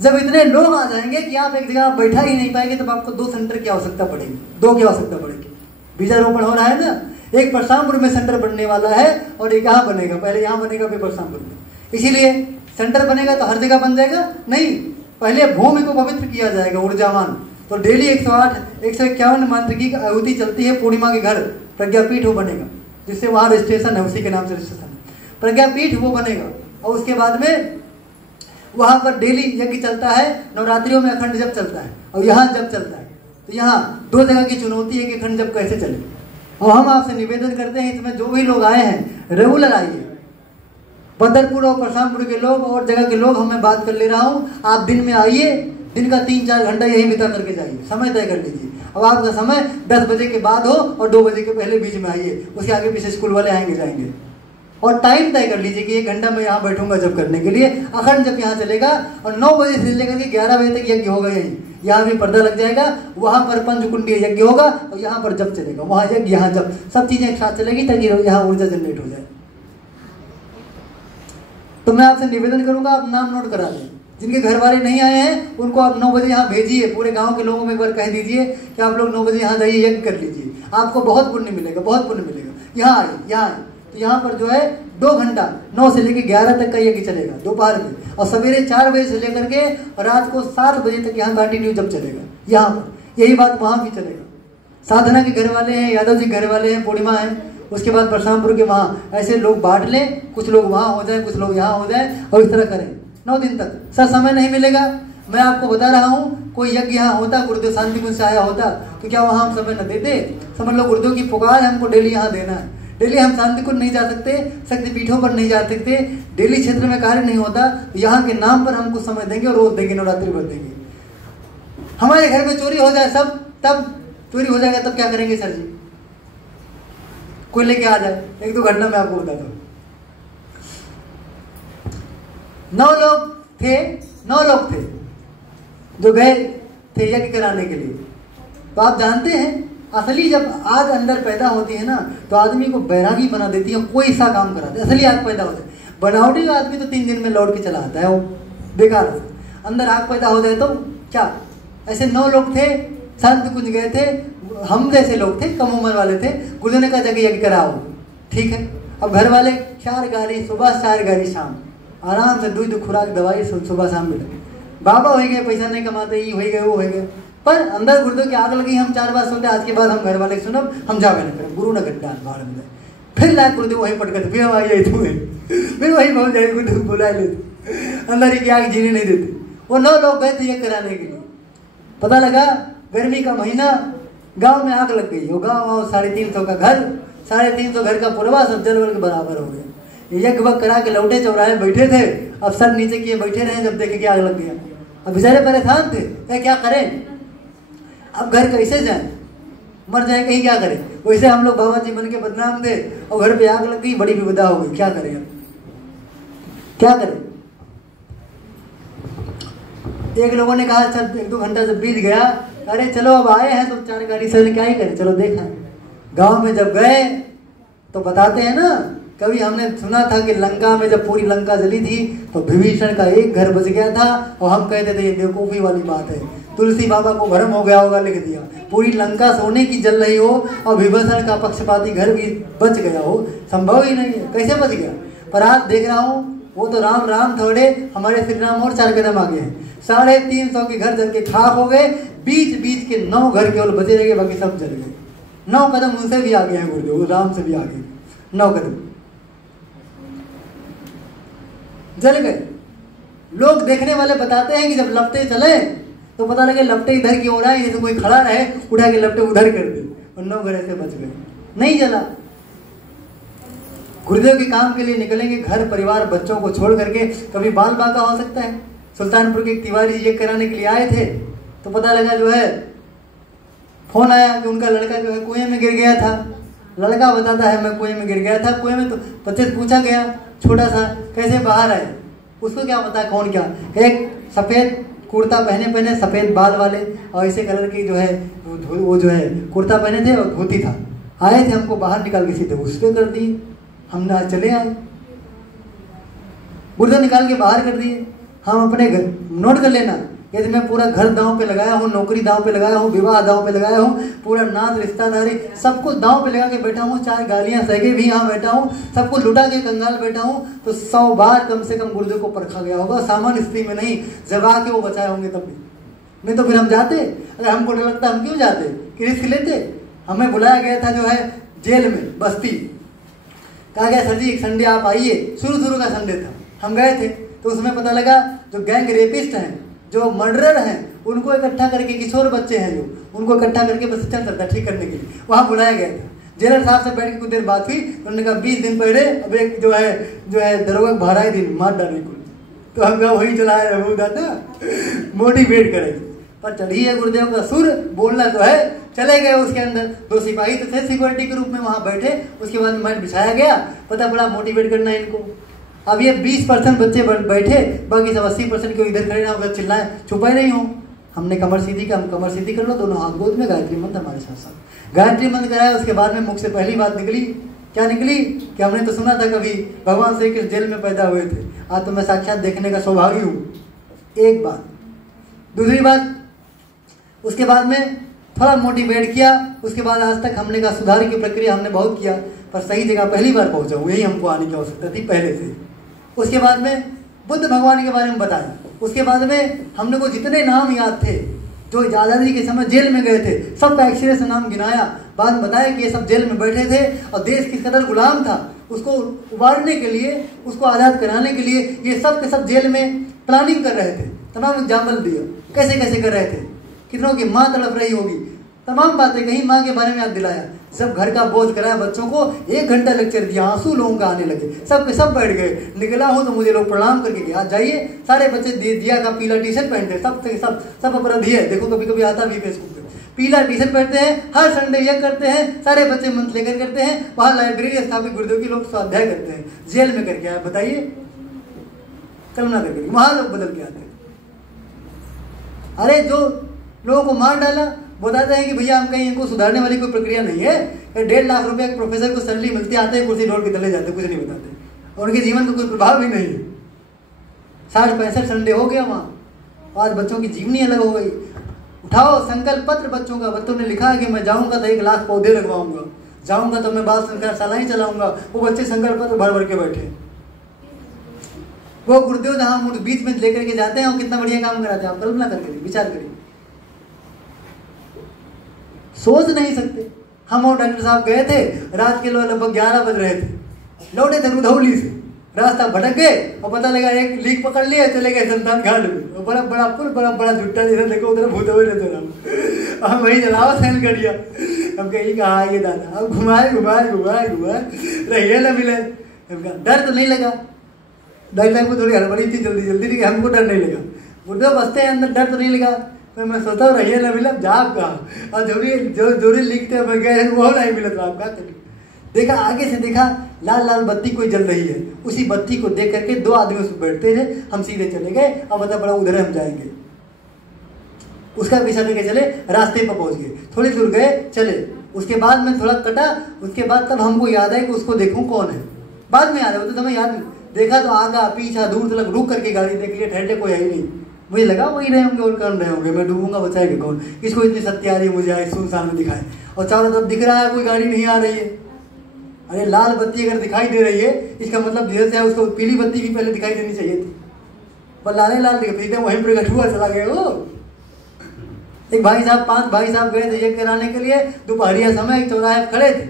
जब इतने लोग आ जाएंगे कि आप एक जगह बैठा ही नहीं पाएंगे, तब आपको 2 सेंटर की आवश्यकता पड़ेगी, 2 की आवश्यकता पड़ेगी। बीजारोपण हो रहा है ना, एक परशुरामपुर में सेंटर बनने वाला है और एक यहाँ बनेगा, पहले यहाँ बनेगा फिर परशुरामपुर में। इसीलिए सेंटर बनेगा तो हर जगह बन जाएगा नहीं, पहले भूमि को पवित्र किया जाएगा, ऊर्जावान। तो डेली 108 151 मंत्र की आहुति चलती है पूर्णिमा के घर, प्रज्ञापीठ वो बनेगा, जिससे वहां रजिस्ट्रेशन है, उसी के नाम से रजिस्ट्रेशन है, प्रज्ञापीठ वो बनेगा। और उसके बाद में वहां पर डेली यज्ञ चलता है, नवरात्रियों में अखंड जप चलता है, और यहाँ जप चलता है। तो यहाँ 2 जगह की चुनौती है कि अखंड जप कैसे चले। और हम आपसे निवेदन करते हैं, इसमें जो भी लोग आए हैं रेगुलर आइए। बदरपुर और परशुरामपुर के लोग और जगह के लोग, मैं बात कर ले रहा हूँ, आप दिन में आइए, दिन का 3-4 घंटा यही बिता करके जाइए, समय तय कर लीजिए। अब आपका समय 10 बजे के बाद हो और 2 बजे के पहले बीच में आइए, उसके आगे पीछे स्कूल वाले आएंगे जाएंगे। और टाइम तय कर लीजिए कि 1 घंटा मैं यहाँ बैठूंगा जब करने के लिए, अखंड जब यहाँ चलेगा। और 9 बजे से लेकर के 11 बजे तक यज्ञ होगा यहीं, यहाँ भी पर्दा लग जाएगा, वहां पर पंचकुंडीय यज्ञ होगा और यहाँ पर जप चलेगा, वहां यज्ञ यहाँ जप, सब चीजें एक साथ चलेगी ताकि यहाँ ऊर्जा जनरेट हो जाए। तो मैं आपसे निवेदन करूंगा, आप नाम नोट करा लें। जिनके घर वाले नहीं आए हैं उनको आप 9 बजे यहाँ भेजिए, पूरे गांव के लोगों में एक बार कह दीजिए कि आप लोग 9 बजे यहाँ जाइए, यज्ञ कर लीजिए, आपको बहुत पुण्य मिलेगा, बहुत पुण्य मिलेगा। यहाँ आइए, यहाँ आइए। तो यहाँ पर जो है 2 घंटा 9 से लेकर 11 तक का यज्ञ चलेगा दोपहर में, और सवेरे 4 बजे से लेकर के रात को 7 बजे तक यहाँ कंटिन्यू जब चलेगा यहाँ पर। यही बात वहाँ भी चलेगा। साधना के घर वाले हैं, यादव जी घर वाले हैं, पूर्णिमा है, उसके बाद परशुरामपुर के वहाँ, ऐसे लोग बांट लें, कुछ लोग वहाँ हो जाए, कुछ लोग यहाँ हो जाए, और इस तरह करें 9 दिन तक। सर समय नहीं मिलेगा, मैं आपको बता रहा हूँ, कोई यज्ञ यहाँ होता, गुरुदेव शांति कुंज से आया होता, तो क्या वहाँ हम समय न देते? समझ लो गुरुदेव की पुकार है, हमको डेली यहाँ देना है। डेली हम शांति कुंज नहीं जा सकते, शक्तिपीठों पर नहीं जा सकते, डेली क्षेत्र में कार्य नहीं होता, तो यहाँ के नाम पर हम कुछ समय देंगे और रोज देंगे, नवरात्रि भर देंगे। हमारे घर में चोरी हो जाए सब, तब चोरी हो जाएगा तब क्या करेंगे सर जी? कोई लेके आ जाए, 1-2 घंटा मैं आपको बताता हूँ। 9 लोग थे जो गए थे यज्ञ कराने के लिए। तो आप जानते हैं, असली जब आग अंदर पैदा होती है ना, तो आदमी को बैरागी बना देती है, कोई सा काम कराते, असली आग पैदा होती है। बनावटी आदमी तो 3 दिन में लौट के चला आता है, वो बेकार है। अंदर आग पैदा हो जाए तो क्या? ऐसे 9 लोग थे, शांति कुंज गए थे, हम जैसे लोग थे, कम उम्र वाले थे। गुरुदेव ने कहा जगह यज्ञ कराओ, ठीक है। अब घर वाले 4 गाड़ी सुबह, 4 गाड़ी शाम, आराम से दूध खुराक दवाई सुबह शाम मिले। बाबा हो गए, पैसा नहीं कमाते, ये हो गए वो हो गए, पर अंदर गुरुदेव की आग लगी। हम 4 बार सोते, आज के बाद हम घर वाले सुनो, हम जावे न करें, गुरु न गड्ढा बाढ़ में। फिर लाए गुरुदेव वहीं पटकते, फिर हम आ जाए फिर वही पहुंच जाए, गुरुदेव बुला लेते, अंदर की आग जीने नहीं देते। वो 9 लोग गए थे ये कराने के लिए। पता लगा गर्मी का महीना, गांव में आग लग गई। वो गांव 350 का घर, 350 घर का पुरवा सब जलवल के बराबर हो गया। यज्ञ वक्त करा के लौटे, चौराहे बैठे थे, अब सर नीचे किए बैठे रहे, जब देखे कि आग लग गया। अब बेचारे परेशान थे, क्या करें, अब घर कैसे जाए, मर जाए कहीं, क्या करें। वैसे हम लोग बाबा जी बन के बदनाम थे, और घर पे आग लग गई, बड़ी विपदा हो गई, क्या करें, क्या करें। एक लोगों ने कहा अच्छा 1-2 घंटा जब बीत गया, अरे चलो अब आए हैं तो 4 गाड़ी से क्या ही करें, चलो देखा। गांव में जब गए तो बताते हैं ना, कभी हमने सुना था कि लंका में जब पूरी लंका जली थी तो विभीषण का एक घर बच गया था, और हम कहते थे ये बेवकूफ़ी वाली बात है। तुलसी बाबा को भ्रम हो गया होगा, लिख दिया। पूरी लंका सोने की जल रही हो और विभीषण का पक्षपाती घर भी बच गया हो, संभव ही नहीं है। कैसे बच गया? पर आज देख रहा हूँ वो तो राम राम थोड़े, हमारे श्री राम और 4 कदम आगे हैं। 350 के घर जल के खाक हो गए, बीच बीच के 9 घर केवल बचे रह गए, बाकी सब जल गए। 9 कदम उनसे भी आगे हैं गुरुदेव, राम से भी आगे 9 कदम जल गए। लोग देखने वाले बताते हैं कि जब लपटे चले तो पता लगे लपटे इधर की ओर आए, जैसे कोई खड़ा रहे उठा के लपटे उधर कर दे, और 9 घर ऐसे बच गए, नहीं जला। गुरुदेव के काम के लिए निकलेंगे, घर परिवार बच्चों को छोड़ करके, कभी बाल बांका हो सकता है। सुल्तानपुर के एक तिवारी ये कराने के लिए आए थे तो पता लगा जो है फोन आया कि उनका लड़का जो है कुएं में गिर गया था। लड़का बताता है मैं कुएं में गिर गया था। कुएं में तो बच्चे से पूछा गया छोटा सा, कैसे बाहर आए? उसको क्या पता कौन क्या। एक सफेद कुर्ता पहने सफेद बाल वाले और ऐसे कलर की जो है वो जो है कुर्ता पहने थे और धोती था। आए थे, हमको बाहर निकाल के सीधे उस पे कर दिए, हमने आज चले आए। गुर्दे निकाल के बाहर कर दिए। हम अपने घर नोट कर लेना, यदि मैं पूरा घर दांव पे लगाया हूँ, नौकरी दांव पे लगाया हूँ, विवाह दांव पे लगाया हूँ, पूरा नात रिश्तेदारी सब कुछ दांव पे लगा के बैठा हूँ, 4 गालियां सह के भी यहाँ बैठा हूँ, सब कुछ लुटा के कंगाल बैठा हूँ, तो 100 बार कम से कम गुर्दे को परखा गया होगा। सामान्य स्थिति में नहीं, जब आके वो बचाए होंगे तब भी, नहीं तो फिर हम जाते। अगर हमको डर लगता हम क्यों जाते कि रिस्क लेते। हमें बुलाया गया था जो है जेल में बस्ती, कहा गया सर जी एक संडे आप आइए। शुरू का संडे था, हम गए थे तो उसमें पता लगा जो गैंग रेपिस्ट हैं, जो मर्डरर हैं, उनको इकट्ठा करके, किशोर बच्चे हैं जो, उनको इकट्ठा करके बस चल सकता ठीक करने के लिए वहाँ बुलाया गया था। जेलर साहब से बैठ के कुछ देर बात हुई, उन्होंने कहा 20 दिन पहले अब एक जो है दरोगा भाड़ा ही दिन मार डालने को, तो हम कहा वही चलाया वो दादा मोटिवेट करेंगे। पर चढ़ी है गुरुदेव का सुर, बोलना तो है। चले गए उसके अंदर, 2 सिपाही तो थे सिक्योरिटी के रूप में वहां बैठे। उसके बाद मैट बिछाया गया, पता पड़ा मोटिवेट करना है इनको। अब ये 20% बच्चे बैठे, बाकी सब 80% क्यों इधर खड़े ना उधर चिल्लाए, छुपाए नहीं हो। हमने कमर सीधी का, हम कमर सीधी कर लो, दोनों हाथ गोद में, गायत्री मंत्र हमारे साथ साथ गायत्री मंत्र कराया। उसके बाद में मुख से पहली बात निकली, क्या निकली कि हमने तो सुना था कभी भगवान श्री कृष्ण जेल में पैदा हुए थे, आज तो मैं साक्षात देखने का सौभाग्य हूँ। एक बात। दूसरी बात, उसके बाद में थोड़ा मोटिवेट किया। उसके बाद आज तक हमने कहा सुधार की प्रक्रिया हमने बहुत किया, पर सही जगह पहली बार पहुंचा हूँ, यही हमको आने की आवश्यकता थी पहले से। उसके बाद में बुद्ध भगवान के बारे में बताया। उसके बाद में हमने को जितने नाम याद थे जो आज़ादी के समय जेल में गए थे, सबका अक्षर से नाम गिनाया। बाद में बताया कि ये सब जेल में बैठे थे और देश किस कदर गुलाम था, उसको उबारने के लिए, उसको आज़ाद कराने के लिए ये सब के सब जेल में प्लानिंग कर रहे थे। तमाम एग्जाम्पल दिया कैसे कैसे कर रहे थे, कितनों की माँ तड़प रही होगी, तमाम बातें कहीं, माँ के बारे में याद दिलाया। जब घर का बोझ कराया बच्चों को, 1 घंटा लेक्चर दिया, आंसू लोगों का आने लगे, सब के सब बैठ गए। निकला हूँ तो मुझे लोग प्रणाम करके गया, जाइए। सारे बच्चे दिया का पीला टी-शर्ट पहनते, सब अपराधी है। देखो कभी कभी आता भी फेसबुक पे, पीला टी-शर्ट पहनते हैं, हर संडे यज्ञ करते हैं, सारे बच्चे मंत्र लेकर करते हैं। वहाँ लाइब्रेरी स्थापित गुरुदेव की लोग स्वाध्याय करते हैं, जेल में करके आए, बताइए, कल्पना करके वहाँ लोग बदल के आते हैं। अरे जो लोगों को मार डाला, बताते हैं कि भैया हम कहीं इनको सुधारने वाली कोई प्रक्रिया नहीं है। 1.5 लाख रुपए एक प्रोफेसर को सैलरी मिलती, आते हैं कुर्सी ढोल के चले जाते, कुछ नहीं बताते, और उनके जीवन का कोई प्रभाव भी नहीं है। 60-65 संडे हो गया वहाँ, आज बच्चों की जीवनी अलग हो गई। उठाओ संकल्प पत्र बच्चों का, बच्चों ने लिखा है कि मैं जाऊंगा तो 1 लाख पौधे लगवाऊंगा, जाऊंगा तो मैं बाल संस्कारशाला ही चलाऊंगा। वो बच्चे संकल्प पत्र भर भर के बैठे। वो गुरुदेव जहाँ बीच में लेकर के जाते हैं, वो कितना बढ़िया काम कराते हैं, आप कल्पना करके विचार करिए, सोच नहीं सकते। हम और डॉक्टर साहब गए थे, रात के लगभग 11 बज रहे थे, लौटे थे रुधौली से, रास्ता भटक गए और पता लगा एक लीक पकड़ लिया, चले गए शमशान घाट में। बड़ा बड़ा पुल, बड़ा बड़ा झुट्टा, इधर देखो उधर भूत हुए रहते, हम वही जलाओ सैन करिया। हम कहीं कहा ये दादा, अब घुमाए रहिए ना मिले। डर तो नहीं लगा, डॉक्टर को थोड़ी हड़बड़ी थी, जल्दी जल्दी थी, हमको डर नहीं लगा। गुरुदेव बसते हैं अंदर, डर तो नहीं लगा। तो मैं सोचता हूँ रहिए ना मिला, जाप का और जो लिखते मैं गए वो नहीं मिला, तो आप क्या करें। देखा आगे से, देखा लाल लाल बत्ती कोई जल रही है, उसी बत्ती को देख करके 2 आदमी उसमें बैठते थे। हम सीधे चले गए और बता पड़ा उधर हम जाएंगे, उसका पीछा करके चले, रास्ते पर पहुंच गए, थोड़ी दूर गए चले। उसके बाद में थोड़ा कटा, उसके बाद तब हमको याद है कि उसको देखूं कौन है, बाद में याद है, वो तो तुम्हें याद नहीं। देखा तो आगा पीछा दूर तक रुक करके गाड़ी देख लिया, ठहरते कोई है ही नहीं। मुझे लगा वही रहे होंगे और कौन रहे होंगे, मैं डूबूंगा बचाएगा कौन, इसको इतनी सत्य आ रही मुझे आए सुनसान में दिखाए, और चारों तरफ दिख रहा है कोई गाड़ी नहीं आ रही है। अरे लाल बत्ती अगर दिखाई दे रही है इसका मतलब धीरे से उसको पीली बत्ती भी पहले दिखाई देनी चाहिए थी, पर लाल लाल सीधा वहीं प्रकट हुआ चला गया वो। एक भाई साहब 5 भाई साहब गए थे ये कराने के लिए, दोपहरिया समय एक चौराहे पर खड़े थे,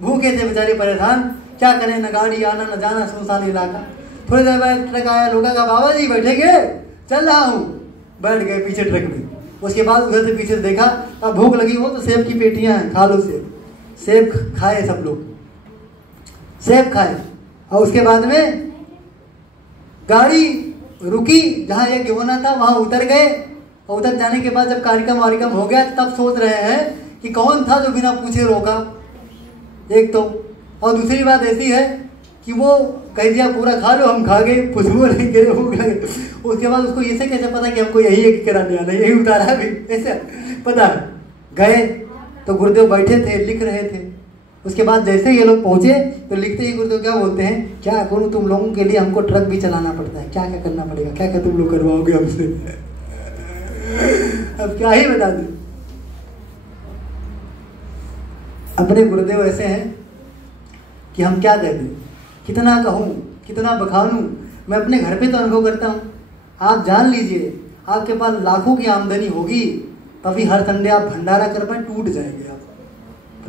भूखे थे बेचारे परेशान, क्या करें, न गाड़ी आना न जाना, सुनसान इलाका। थोड़ी देर बाद ट्रक आया, लोगों का बाबा जी बैठेंगे, चल रहा हूँ, बैठ गए पीछे ट्रक में। उसके बाद उधर से पीछे देखा, अब भूख लगी हो तो सेब की पेटियां हैं, खा लो सेब खाए, सब लोग सेब खाए। और उसके बाद में गाड़ी रुकी, जहाँ एक होना था वहां उतर गए, और उतर जाने के बाद जब कार्यक्रम हो गया तब सोच रहे हैं कि कौन था जो बिना पूछे रोका, एक तो, और दूसरी बात ऐसी है कि वो कह दिया पूरा खा लो, हम खा गए, खुशबू नहीं गिरे, भूख लगे। उसके बाद उसको ऐसे कैसे पता कि हमको यही एक कराने आना, यही उतारा भी ऐसे पता है। गए तो गुरुदेव बैठे थे, लिख रहे थे। उसके बाद जैसे ये लोग पहुंचे तो लिखते ही गुरुदेव क्या बोलते हैं, क्या करूं तुम लोगों के लिए, हमको ट्रक भी चलाना पड़ता है, क्या क्या करना पड़ेगा, क्या क्या तुम लोग करवाओगे हमसे। अब क्या ही बता दूं, अपने गुरुदेव ऐसे हैं कि हम क्या कहते, कितना कहूं, कितना बखानूं। मैं अपने घर पे तो अनुभव करता हूं, आप जान लीजिए आपके पास लाखों की आमदनी होगी तभी हर संडे आप भंडारा कर पाए, टूट जाएंगे आप।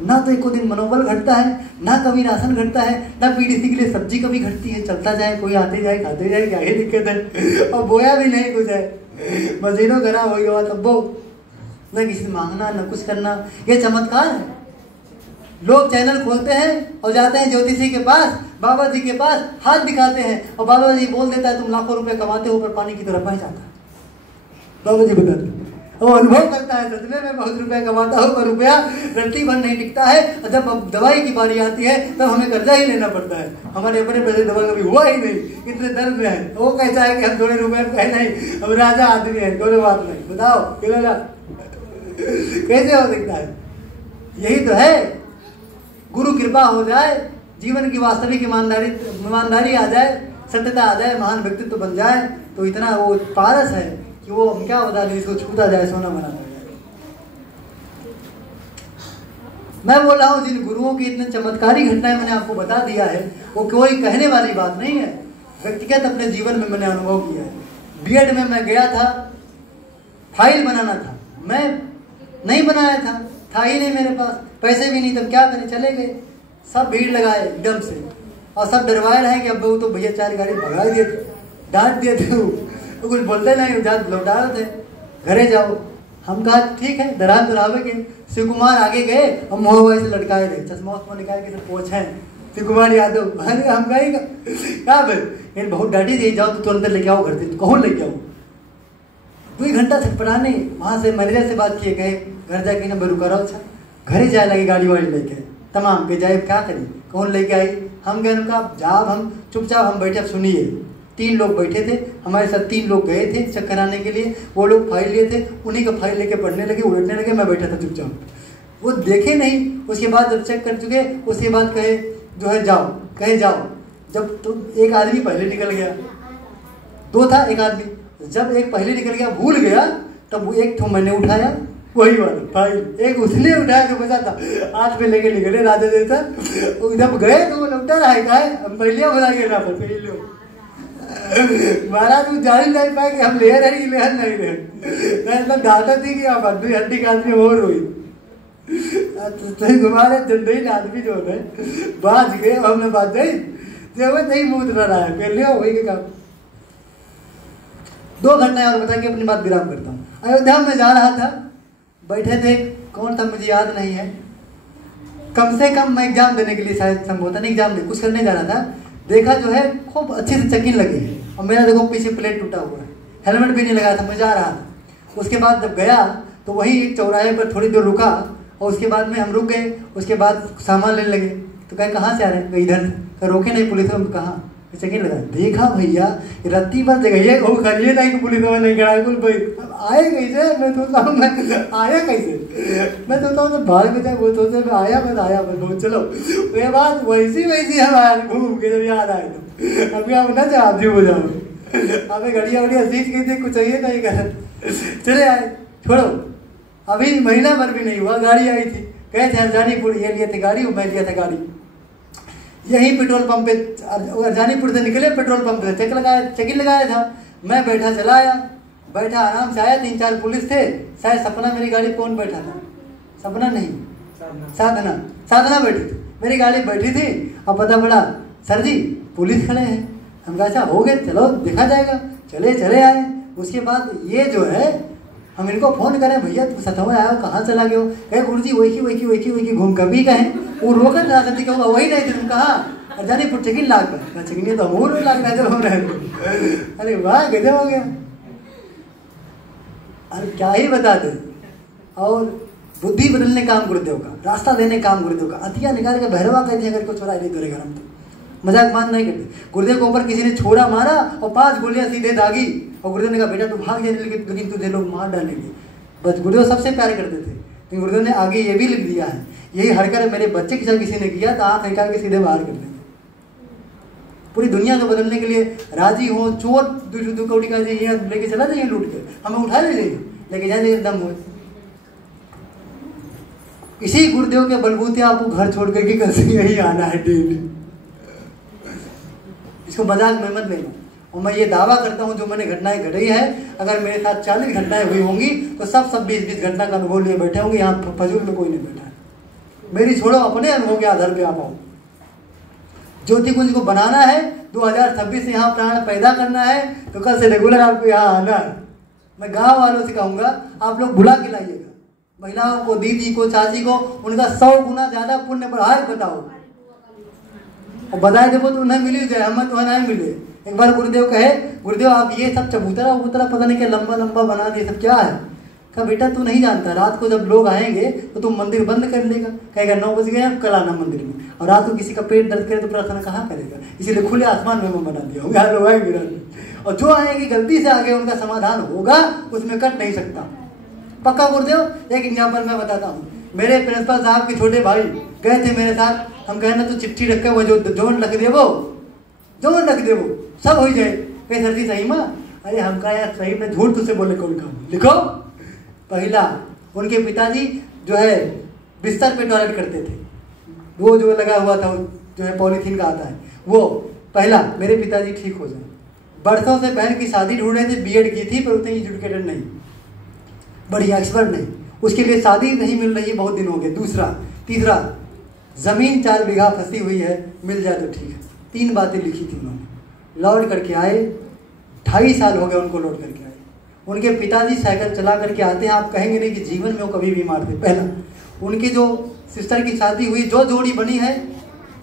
ना तो एक दिन मनोबल घटता है, ना कभी राशन घटता है, ना पीडीसी के लिए सब्जी कभी घटती है, चलता जाए, कोई आते जाए खाते जाए, क्या ही दिक्कत है। और बोया भी नहीं कुछ है, मशीनों खराब हो गया तब वो, न किसी से मांगना न कुछ करना, ये चमत्कार है। लोग चैनल खोलते हैं और जाते हैं ज्योतिषी के पास, बाबा जी के पास, हाथ दिखाते हैं और बाबा जी बोल देता है तुम लाखों रुपए कमाते हो, पर पानी की तरफ बह जाता है। बाबा जी बताते, वो अनुभव करता है, सच में मैं बहुत रुपया कमाता हूँ पर रुपया रत्ती भर नहीं टिकता है, और जब दवाई की बारी आती है तब हमें कर्जा ही लेना पड़ता है। हमारे अपने पैसे दवा कभी हुआ ही नहीं, इतने दर्द में है। वो कहता है कि हम थोड़े रुपए कहे नहीं, हम राजा आदमी है, कोई बात नहीं, बताओ कैसे हो सकता है। यही तो है, गुरु कृपा हो जाए, जीवन की वास्तविक ईमानदारी आ जाए, सत्यता आ जाए, महान व्यक्तित्व बन जाए, तो इतना वो पारस है कि वो हम क्या बता दें, इसको छूता जाए सोना बना जाए। मैं बोल रहा हूँ जिन गुरुओं की इतने चमत्कारी घटनाएं मैंने आपको बता दिया है, वो कोई कहने वाली बात नहीं है, व्यक्तिगत अपने जीवन में मैंने अनुभव किया है। बीएड में मैं गया था, फाइल बनाना था, मैं नहीं बनाया था ही नहीं मेरे पास, पैसे भी नहीं, तब क्या करें, चले गए, सब भीड़ लगाए एकदम से, और सब डरवाए रहे कि अब वो तो भैया 4 गाड़ी भगा दिए थे, डांट दिए थे, तो कुछ बोलते नहीं, लौटा रहे थे, घरे जाओ। हम कहा ठीक है, डरावे के। शिव कुमार आगे गए और मोहब्बत से लटकाए थे, चश्मा उस्मा निकाल के पोछ है, शिव कुमार यादव, अरे हम क्या फिर बहुत डांटी थी, जाओ तो अंदर लेके आओ घर से, कौन लेके आओ, 2 घंटा छटपटाने, वहां से मैनेजर से बात किए, गए घर जाके ना रुका रहो, अच्छा घरे जाए लगे गाड़ी वाड़ी लेके, तमाम के जाए क्या करें, कौन लेके आई, हम गए, उनका जाब, हम चुपचाप हम बैठे, अब सुनिए, 3 लोग बैठे थे हमारे साथ, 3 लोग गए थे चेक कराने के लिए, वो लोग फाइल लिए थे, उन्हीं का फाइल लेके पढ़ने लगे, उलटने लगे, मैं बैठा था चुपचाप, वो देखे नहीं। उसके बाद जब चेक कर चुके, उसके बाद कहे जो है जाओ, कहे जाओ, जब तो एक आदमी पहले निकल गया, 2 था, एक आदमी, जब एक पहले निकल गया, भूल गया, तब वो एक मैंने उठाया, वही वाला फाइल, एक उसने उठाया जो बचा था, हाथ में लेके निकले राजा जैसा, जब गए तो वो लौटा रहा है, हम पहले बुलाइए ना, पहले महाराज जान नहीं पाए कि हम ले रहे कि ले नहीं रहे, डाटा थी कि आप हड्डी हड्डी का आदमी और हुई, तुम्हारे जंडई आदमी जो है बाज गए, हमने बात नहीं मूत रहा है, पहले हो गई काम। 2 घटनाएं और बता के अपनी बात विराम करता हूँ। अयोध्या में जा रहा था, बैठे थे, कौन था मुझे याद नहीं है, कम से कम मैं एग्जाम देने के लिए शायद संभव था, नहीं एग्जाम नहीं कुछ करने जा रहा था, देखा जो है खूब अच्छी से चेकिंग लगी है, और मेरा देखो पीछे प्लेट टूटा हुआ है, हेलमेट भी नहीं लगाया था, मैं जा रहा था। उसके बाद जब गया तो वही एक चौराहे पर थोड़ी देर रुका, और उसके बाद में हम रुक गए, उसके बाद सामान लेने लगे, तो कहे कहाँ से आ रहे हैं, इधर से, रोके नहीं पुलिस में, कहाँ चेकिंग लगा, देखा भैया रत्ती बात जगह वो करिए नहीं कि पुलिस में नहीं खड़ा, कुल भाई आए कैसे, मैं सोचता हूँ मैं आया कैसे, मैं सोचता हूँ बाहर में जाए, वो सोचते मैं आया बहुत चलो, उसके बाद वैसी हम आया घूम के, जब याद आए तो अभी आप ना जवाब जी हो जाओ, हमें घड़िया वड़िया सीख गई थी, कुछ चाहिए नहीं कर, चले आए। छोड़ो, अभी महीना भर भी नहीं हुआ, गाड़ी आई थी, गए थे हरजानीपुर, ये लिए थे गाड़ी, मैं लिया था गाड़ी। यही पेट्रोल पंप पे, हरजानीपुर से निकले, पेट्रोल पंप पे चेकिंग लगाया था। मैं बैठा चला आया, बैठा आराम से आया। 3-4 पुलिस थे, शायद सपना मेरी गाड़ी कौन बैठा था, सपना नहीं, साधना बैठी थी, मेरी गाड़ी बैठी थी। अब पता पड़ा सर जी पुलिस खड़े हैं। हम कहा अच्छा हो गए, चलो देखा जाएगा। चले आए। उसके बाद ये जो है, हम इनको फोन करें, भैया तुम सतवा आया हो, कहाँ चला गए हो? कहे गुरुजी वही घूम कभी कहें वो रोकत रहा सकती कहूँगा वही नहीं थे, तुम कहाँ? हरजानीपुर चेकिंग लाग गए, चेकिंग तो हम लाग रहे हो रहे। अरे वाह गजब हो गया। अरे क्या ही बता दे। और बुद्धि बदलने काम गुरुदेव का, रास्ता देने काम गुरुदेव का। अतिया निकाल के भैरवा कहते हैं, अगर कोई छोरा नहीं धोरेगा हम तो मजाक मान नहीं करते। गुरुदेव के ऊपर किसी ने छोरा मारा और 5 गोलियां सीधे दागी, और गुरुदेव ने कहा बेटा तू भाग जाए, लेकिन तुझे लोग मार डालेंगे। बस गुरुदेव सबसे प्यार करते थे, लेकिन गुरुदेव ने आगे ये भी लिख दिया है, यही हरकत मेरे बच्चे के साथ किसी ने किया तो आँख निकाल के सीधे बाहर कर देंगे। पूरी दुनिया को बदलने के लिए राजी हो। चोर 2 कौड़ी का लेके चला जाइए लूट के, हमें उठा ले जाइए, लेके जाइए दम हो। इसी गुरुदेव के बलबूते आपको घर छोड़ करके कल से यही आना है डेली। इसको मजाक में मत लेना। और मैं ये दावा करता हूँ जो मैंने घटनाएं घटी है, अगर मेरे साथ 40 घटनाएं हुई होंगी तो सब 20-20 घटना का अनुभव लिए बैठे होंगे। यहाँ फजूल में कोई नहीं बैठा है। मेरी छोड़ो, अपने अनुभव के आधार पे आप आओ। ज्योति कुंज को बनाना है, 2026 से यहाँ प्राण पैदा करना है, तो कल से रेगुलर आपको यहाँ आना है। मैं गाँव वालों से कहूँगा आप लोग बुला के लाइएगा, महिलाओं को, दीदी को, चाची को, उनका 100 गुना ज्यादा पुण्य बढ़ाए बताओ। और बताए देखो तो उन्हें मिली जाए, हमें तो नहीं मिले। एक बार गुरुदेव कहे, गुरुदेव आप ये सब चबूतरा उबूतरा पता नहीं क्या लंबा लंबा बना दिए, सब क्या है? कहा बेटा तू नहीं जानता, रात को जब लोग आएंगे तो तुम मंदिर बंद कर देगा, कहेगा 9 बज गए कल आना मंदिर में। और रात को किसी का पेट दर्द करे तो प्रार्थना कहाँ करेगा? इसीलिए खुले आसमान में मैं बना दिया हूँ, यार लोग आएंगे रात में। और जो आएंगे गलती से आगे उनका समाधान होगा, उसमें कट नहीं सकता। पक्का गुरुदेव। एक एग्जाम्पल मैं बताता हूँ। मेरे प्रिंसिपल साहब के छोटे भाई गए थे मेरे साथ, हम कहे ना तो चिट्ठी रखे वो जो जोन रख दे वो सब हो जाए। कहे सर जी सही माँ? अरे हम कहा यार सही में झूठ तुझसे बोले कौन काम? लिखो। पहला, उनके पिताजी जो है बिस्तर पे टॉयलेट करते थे, वो जो लगा हुआ था जो है पॉलीथीन का आता है वो। पहला, मेरे पिताजी ठीक हो जाए। बरसों से बहन की शादी ढूंढ रहे थे, बीएड की थी पर उतनी एजुकेटेड नहीं, बढ़िया एक्सपर्ट नहीं, उसके लिए शादी नहीं मिल रही है, बहुत दिन हो गए। तीसरा, जमीन 4 बीघा फंसी हुई है, मिल जाए तो ठीक है। 3 बातें लिखी थी उन्होंने। लौट करके आए, 2.5 साल हो गए उनको लौट करके आए। उनके पिताजी साइकिल चला करके आते हैं, आप कहेंगे नहीं कि जीवन में वो कभी भी मारते। पहला, उनकी जो सिस्टर की शादी हुई, जो जोड़ी बनी है,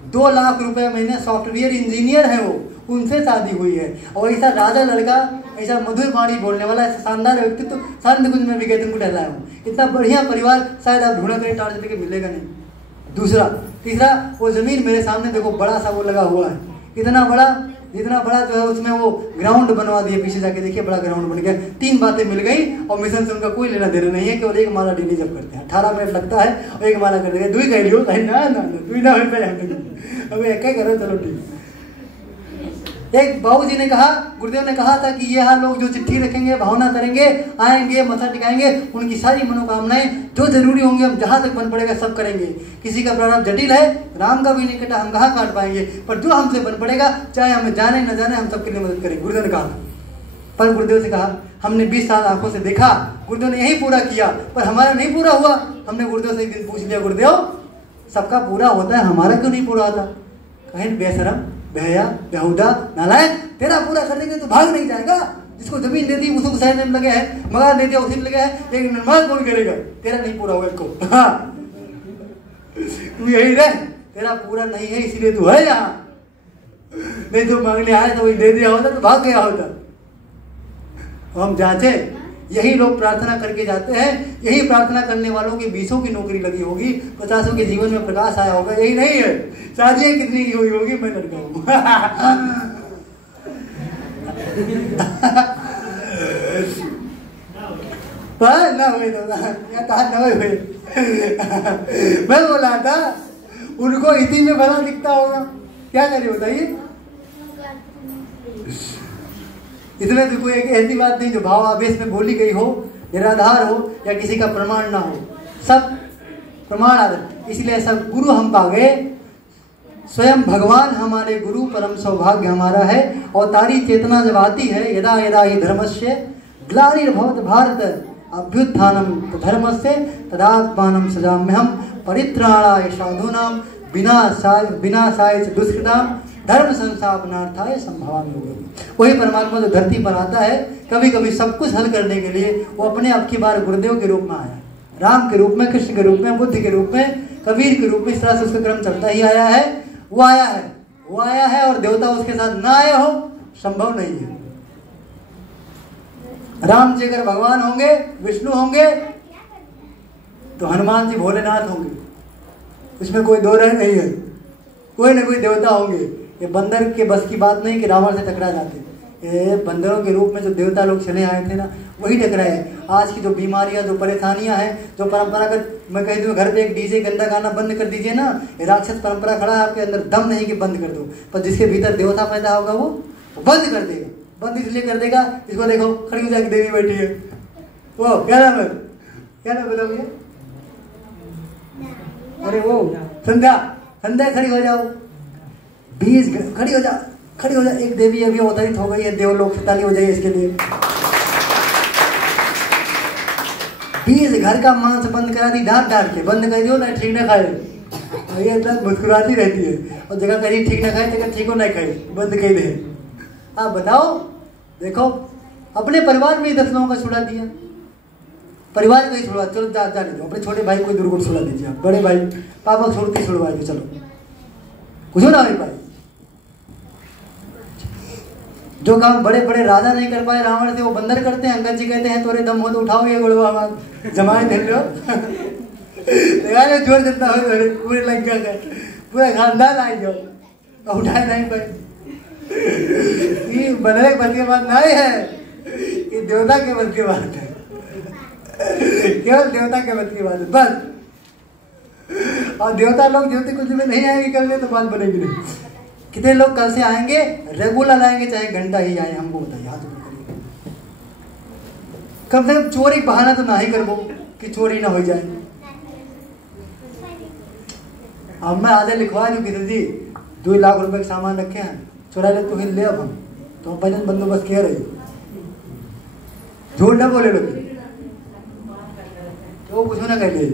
2 लाख रुपए महीने, सॉफ्टवेयर इंजीनियर है वो, उनसे शादी हुई है। और ऐसा राजा लड़का, ऐसा मधुर वाणी बोलने वाला, ऐसा शानदार व्यक्तित्व, शांत कुंज में भी गए तुमको टहलाया हूँ। इतना बढ़िया परिवार शायद आप ढूंढा करें टार्च लेके मिलेगा नहीं। तीसरा, वो जमीन मेरे सामने देखो, बड़ा सा वो लगा हुआ है, इतना बड़ा जो है, उसमें वो ग्राउंड बनवा दिए, पीछे जाके देखिए बड़ा ग्राउंड बन गया। 3 बातें मिल गई और मिशन से उनका कोई लेना देना नहीं है, केवल 1 माला डेली जब करते हैं। 18 मिनट लगता है और 1 माला कर देंगे। 2 कह लियो ना अभी 1 करो, चलो ठीक। एक बाबू जी ने कहा, गुरुदेव ने कहा था कि ये लोग जो चिट्ठी रखेंगे, भावना करेंगे, आएंगे, मथा टिकाएंगे, उनकी सारी मनोकामनाएं जो जरूरी होंगे हम जहां तक बन पड़ेगा सब करेंगे। किसी का प्रारब्ध जटिल है, राम का भी नहीं कटा, हम कहाँ काट पाएंगे, पर जो हमसे बन पड़ेगा, चाहे हमें जाने न जाने, हम सबके लिए मदद करेंगे, गुरुदेव ने कहा। पर गुरुदेव से कहा, हमने 20 साल आंखों से देखा, गुरुदेव ने यही पूरा किया, पर हमारा नहीं पूरा हुआ। हमने गुरुदेव से एक दिन पूछ लिया, गुरुदेव सबका पूरा होता है, हमारा क्यों नहीं पूरा होता? कहें बेशरम, बेहया, बेहुदा, नालायक, तेरा पूरा कर देंगे तो भाग नहीं जाएगा। जिसको जमीन दे दी उसको सहने में लगे हैं, मकान दे दिया उसी में लगे हैं, लेकिन निर्माण कौन करेगा? तेरा नहीं पूरा होगा इसको। तू यही रह, तेरा पूरा नहीं है इसीलिए तू है यहाँ, नहीं तो मांगने आया तो वही दे दिया होता तो भाग गया होता। हम जांचे, यही लोग प्रार्थना करके जाते हैं, यही प्रार्थना करने वालों की 20 की नौकरी लगी होगी, 50 के जीवन में प्रकाश आया होगा, यही नहीं है। शादियां कितनी की हुई होगी, मैं लड़का हूं। ना हुए मैं बोला था उनको इसी में भला दिखता होगा, क्या करें बताइए। इसमें भी कोई एक ऐसी बात नहीं जो भाव आवेश में बोली गई हो, निराधार हो या किसी का प्रमाण ना हो, सब प्रमाण आधार। इसलिए सब गुरु हम पा गए, स्वयं भगवान हमारे गुरु, परम सौभाग्य हमारा है। और तारी चेतना जब आती है, यदा यदा ही धर्मस्य ग्लानिर्भवत भारत अभ्युत्थानम धर्मस्य तदात्मानं सजाम्यहम् परित्राणाय साधूनां विनाशाय च दुष्कृतां धर्म संस्थापनार्थाय संभवामि योगिनी। वही परमात्मा जो धरती पर आता है, कभी कभी सब कुछ हल करने के लिए वो अपने अब की बार गुरुदेव के रूप में आया, राम के रूप में, कृष्ण के रूप में, बुद्ध के रूप में, कबीर के रूप में। इस तरह से उसका क्रम चलता ही आया है। वो आया है और देवता उसके साथ ना आए हो, संभव नहीं है। राम जी अगर भगवान होंगे, विष्णु होंगे, तो हनुमान जी भोलेनाथ होंगे, इसमें कोई दो राय नहीं है। कोई ना कोई देवता होंगे। ये बंदर के बस की बात नहीं कि रावण से टकरा जाते। ये बंदरों के रूप में जो देवता लोग चले आए थे ना, वही टकराए। आज की जो बीमारियां, जो परेशानियां हैं, जो परंपरागत, मैं कह दूं घर पे एक डीजे गंदा गाना बंद कर दीजिए ना, ये राक्षस परंपरा खड़ा है आपके अंदर, दम नहीं कि बंद कर दो, पर जिसके भीतर देवता पैदा होगा वो बंद कर देगा। बंद इसलिए कर देगा, इसको देखो खड़ी हो जाके देवी बैठी है, वो क्या नाम है, क्या नाम बताओ भैया? अरे वो संध्या, संध्या खड़ी हो जाओ, 20 खड़ी हो जा, खड़ी हो जा। एक देवी अभी अवतरित हो गई है देवलोक से, ताली हो जाइए इसके लिए। 20 घर का मांस बंद करा दी, डांट के बंद कर दियो ना, ठीक ना खाए, ये इतना मुस्कुराती रहती है। और जगह कहीं ठीक ना खाए, जगह ठीक हो ना खाए, बंद कर दे। आप बताओ, देखो अपने परिवार में ही 10 लोगों का छुड़ा दिया, परिवार को ही छुड़ा। चलो जाने दो, अपने छोटे भाई को दुर्गुण छुड़ा दीजिए, आप बड़े भाई पापा छोड़ती छुड़वा दो, चलो कुछ ना हो पाए। जो काम बड़े बड़े राजा नहीं कर पाए रावण से, वो बंदर करते हैं। अंगद जी कहते हैं तोरे दम हो तो उठाओ ये गुड़वा जमाए धन लो जोर देता हो, पूरे लंका का पूरा खानदान आई जाओ, उठाए नहीं पाए। बनने बस की बात नहीं है, ये देवता के बस की बात है, केवल देवता के बस की बात है बस। और देवता लोग देवते कुछ में नहीं आएंगे कल से, तो बात बनेगी नहीं। कितने लोग कल से आएंगे, रेगुलर आएंगे, चाहे घंटा ही आए, हमको बताइए, हाथ करिए। कम से कम चोरी बहाना तो ना ही कर दो कि चोरी ना हो जाए। अब मैं आधे लिखवा दूं किसी जी 2 लाख रुपए के सामान रखे हैं, चुरा ले तो ले, अब हम तो भजन बंदोबस्त कह रही, झूठ ना बोले लोग, तो कुछ ना कर लिए।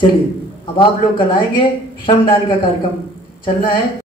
चलिए अब आप लोग कल आएंगे, श्रमदान का कार्यक्रम चलना है।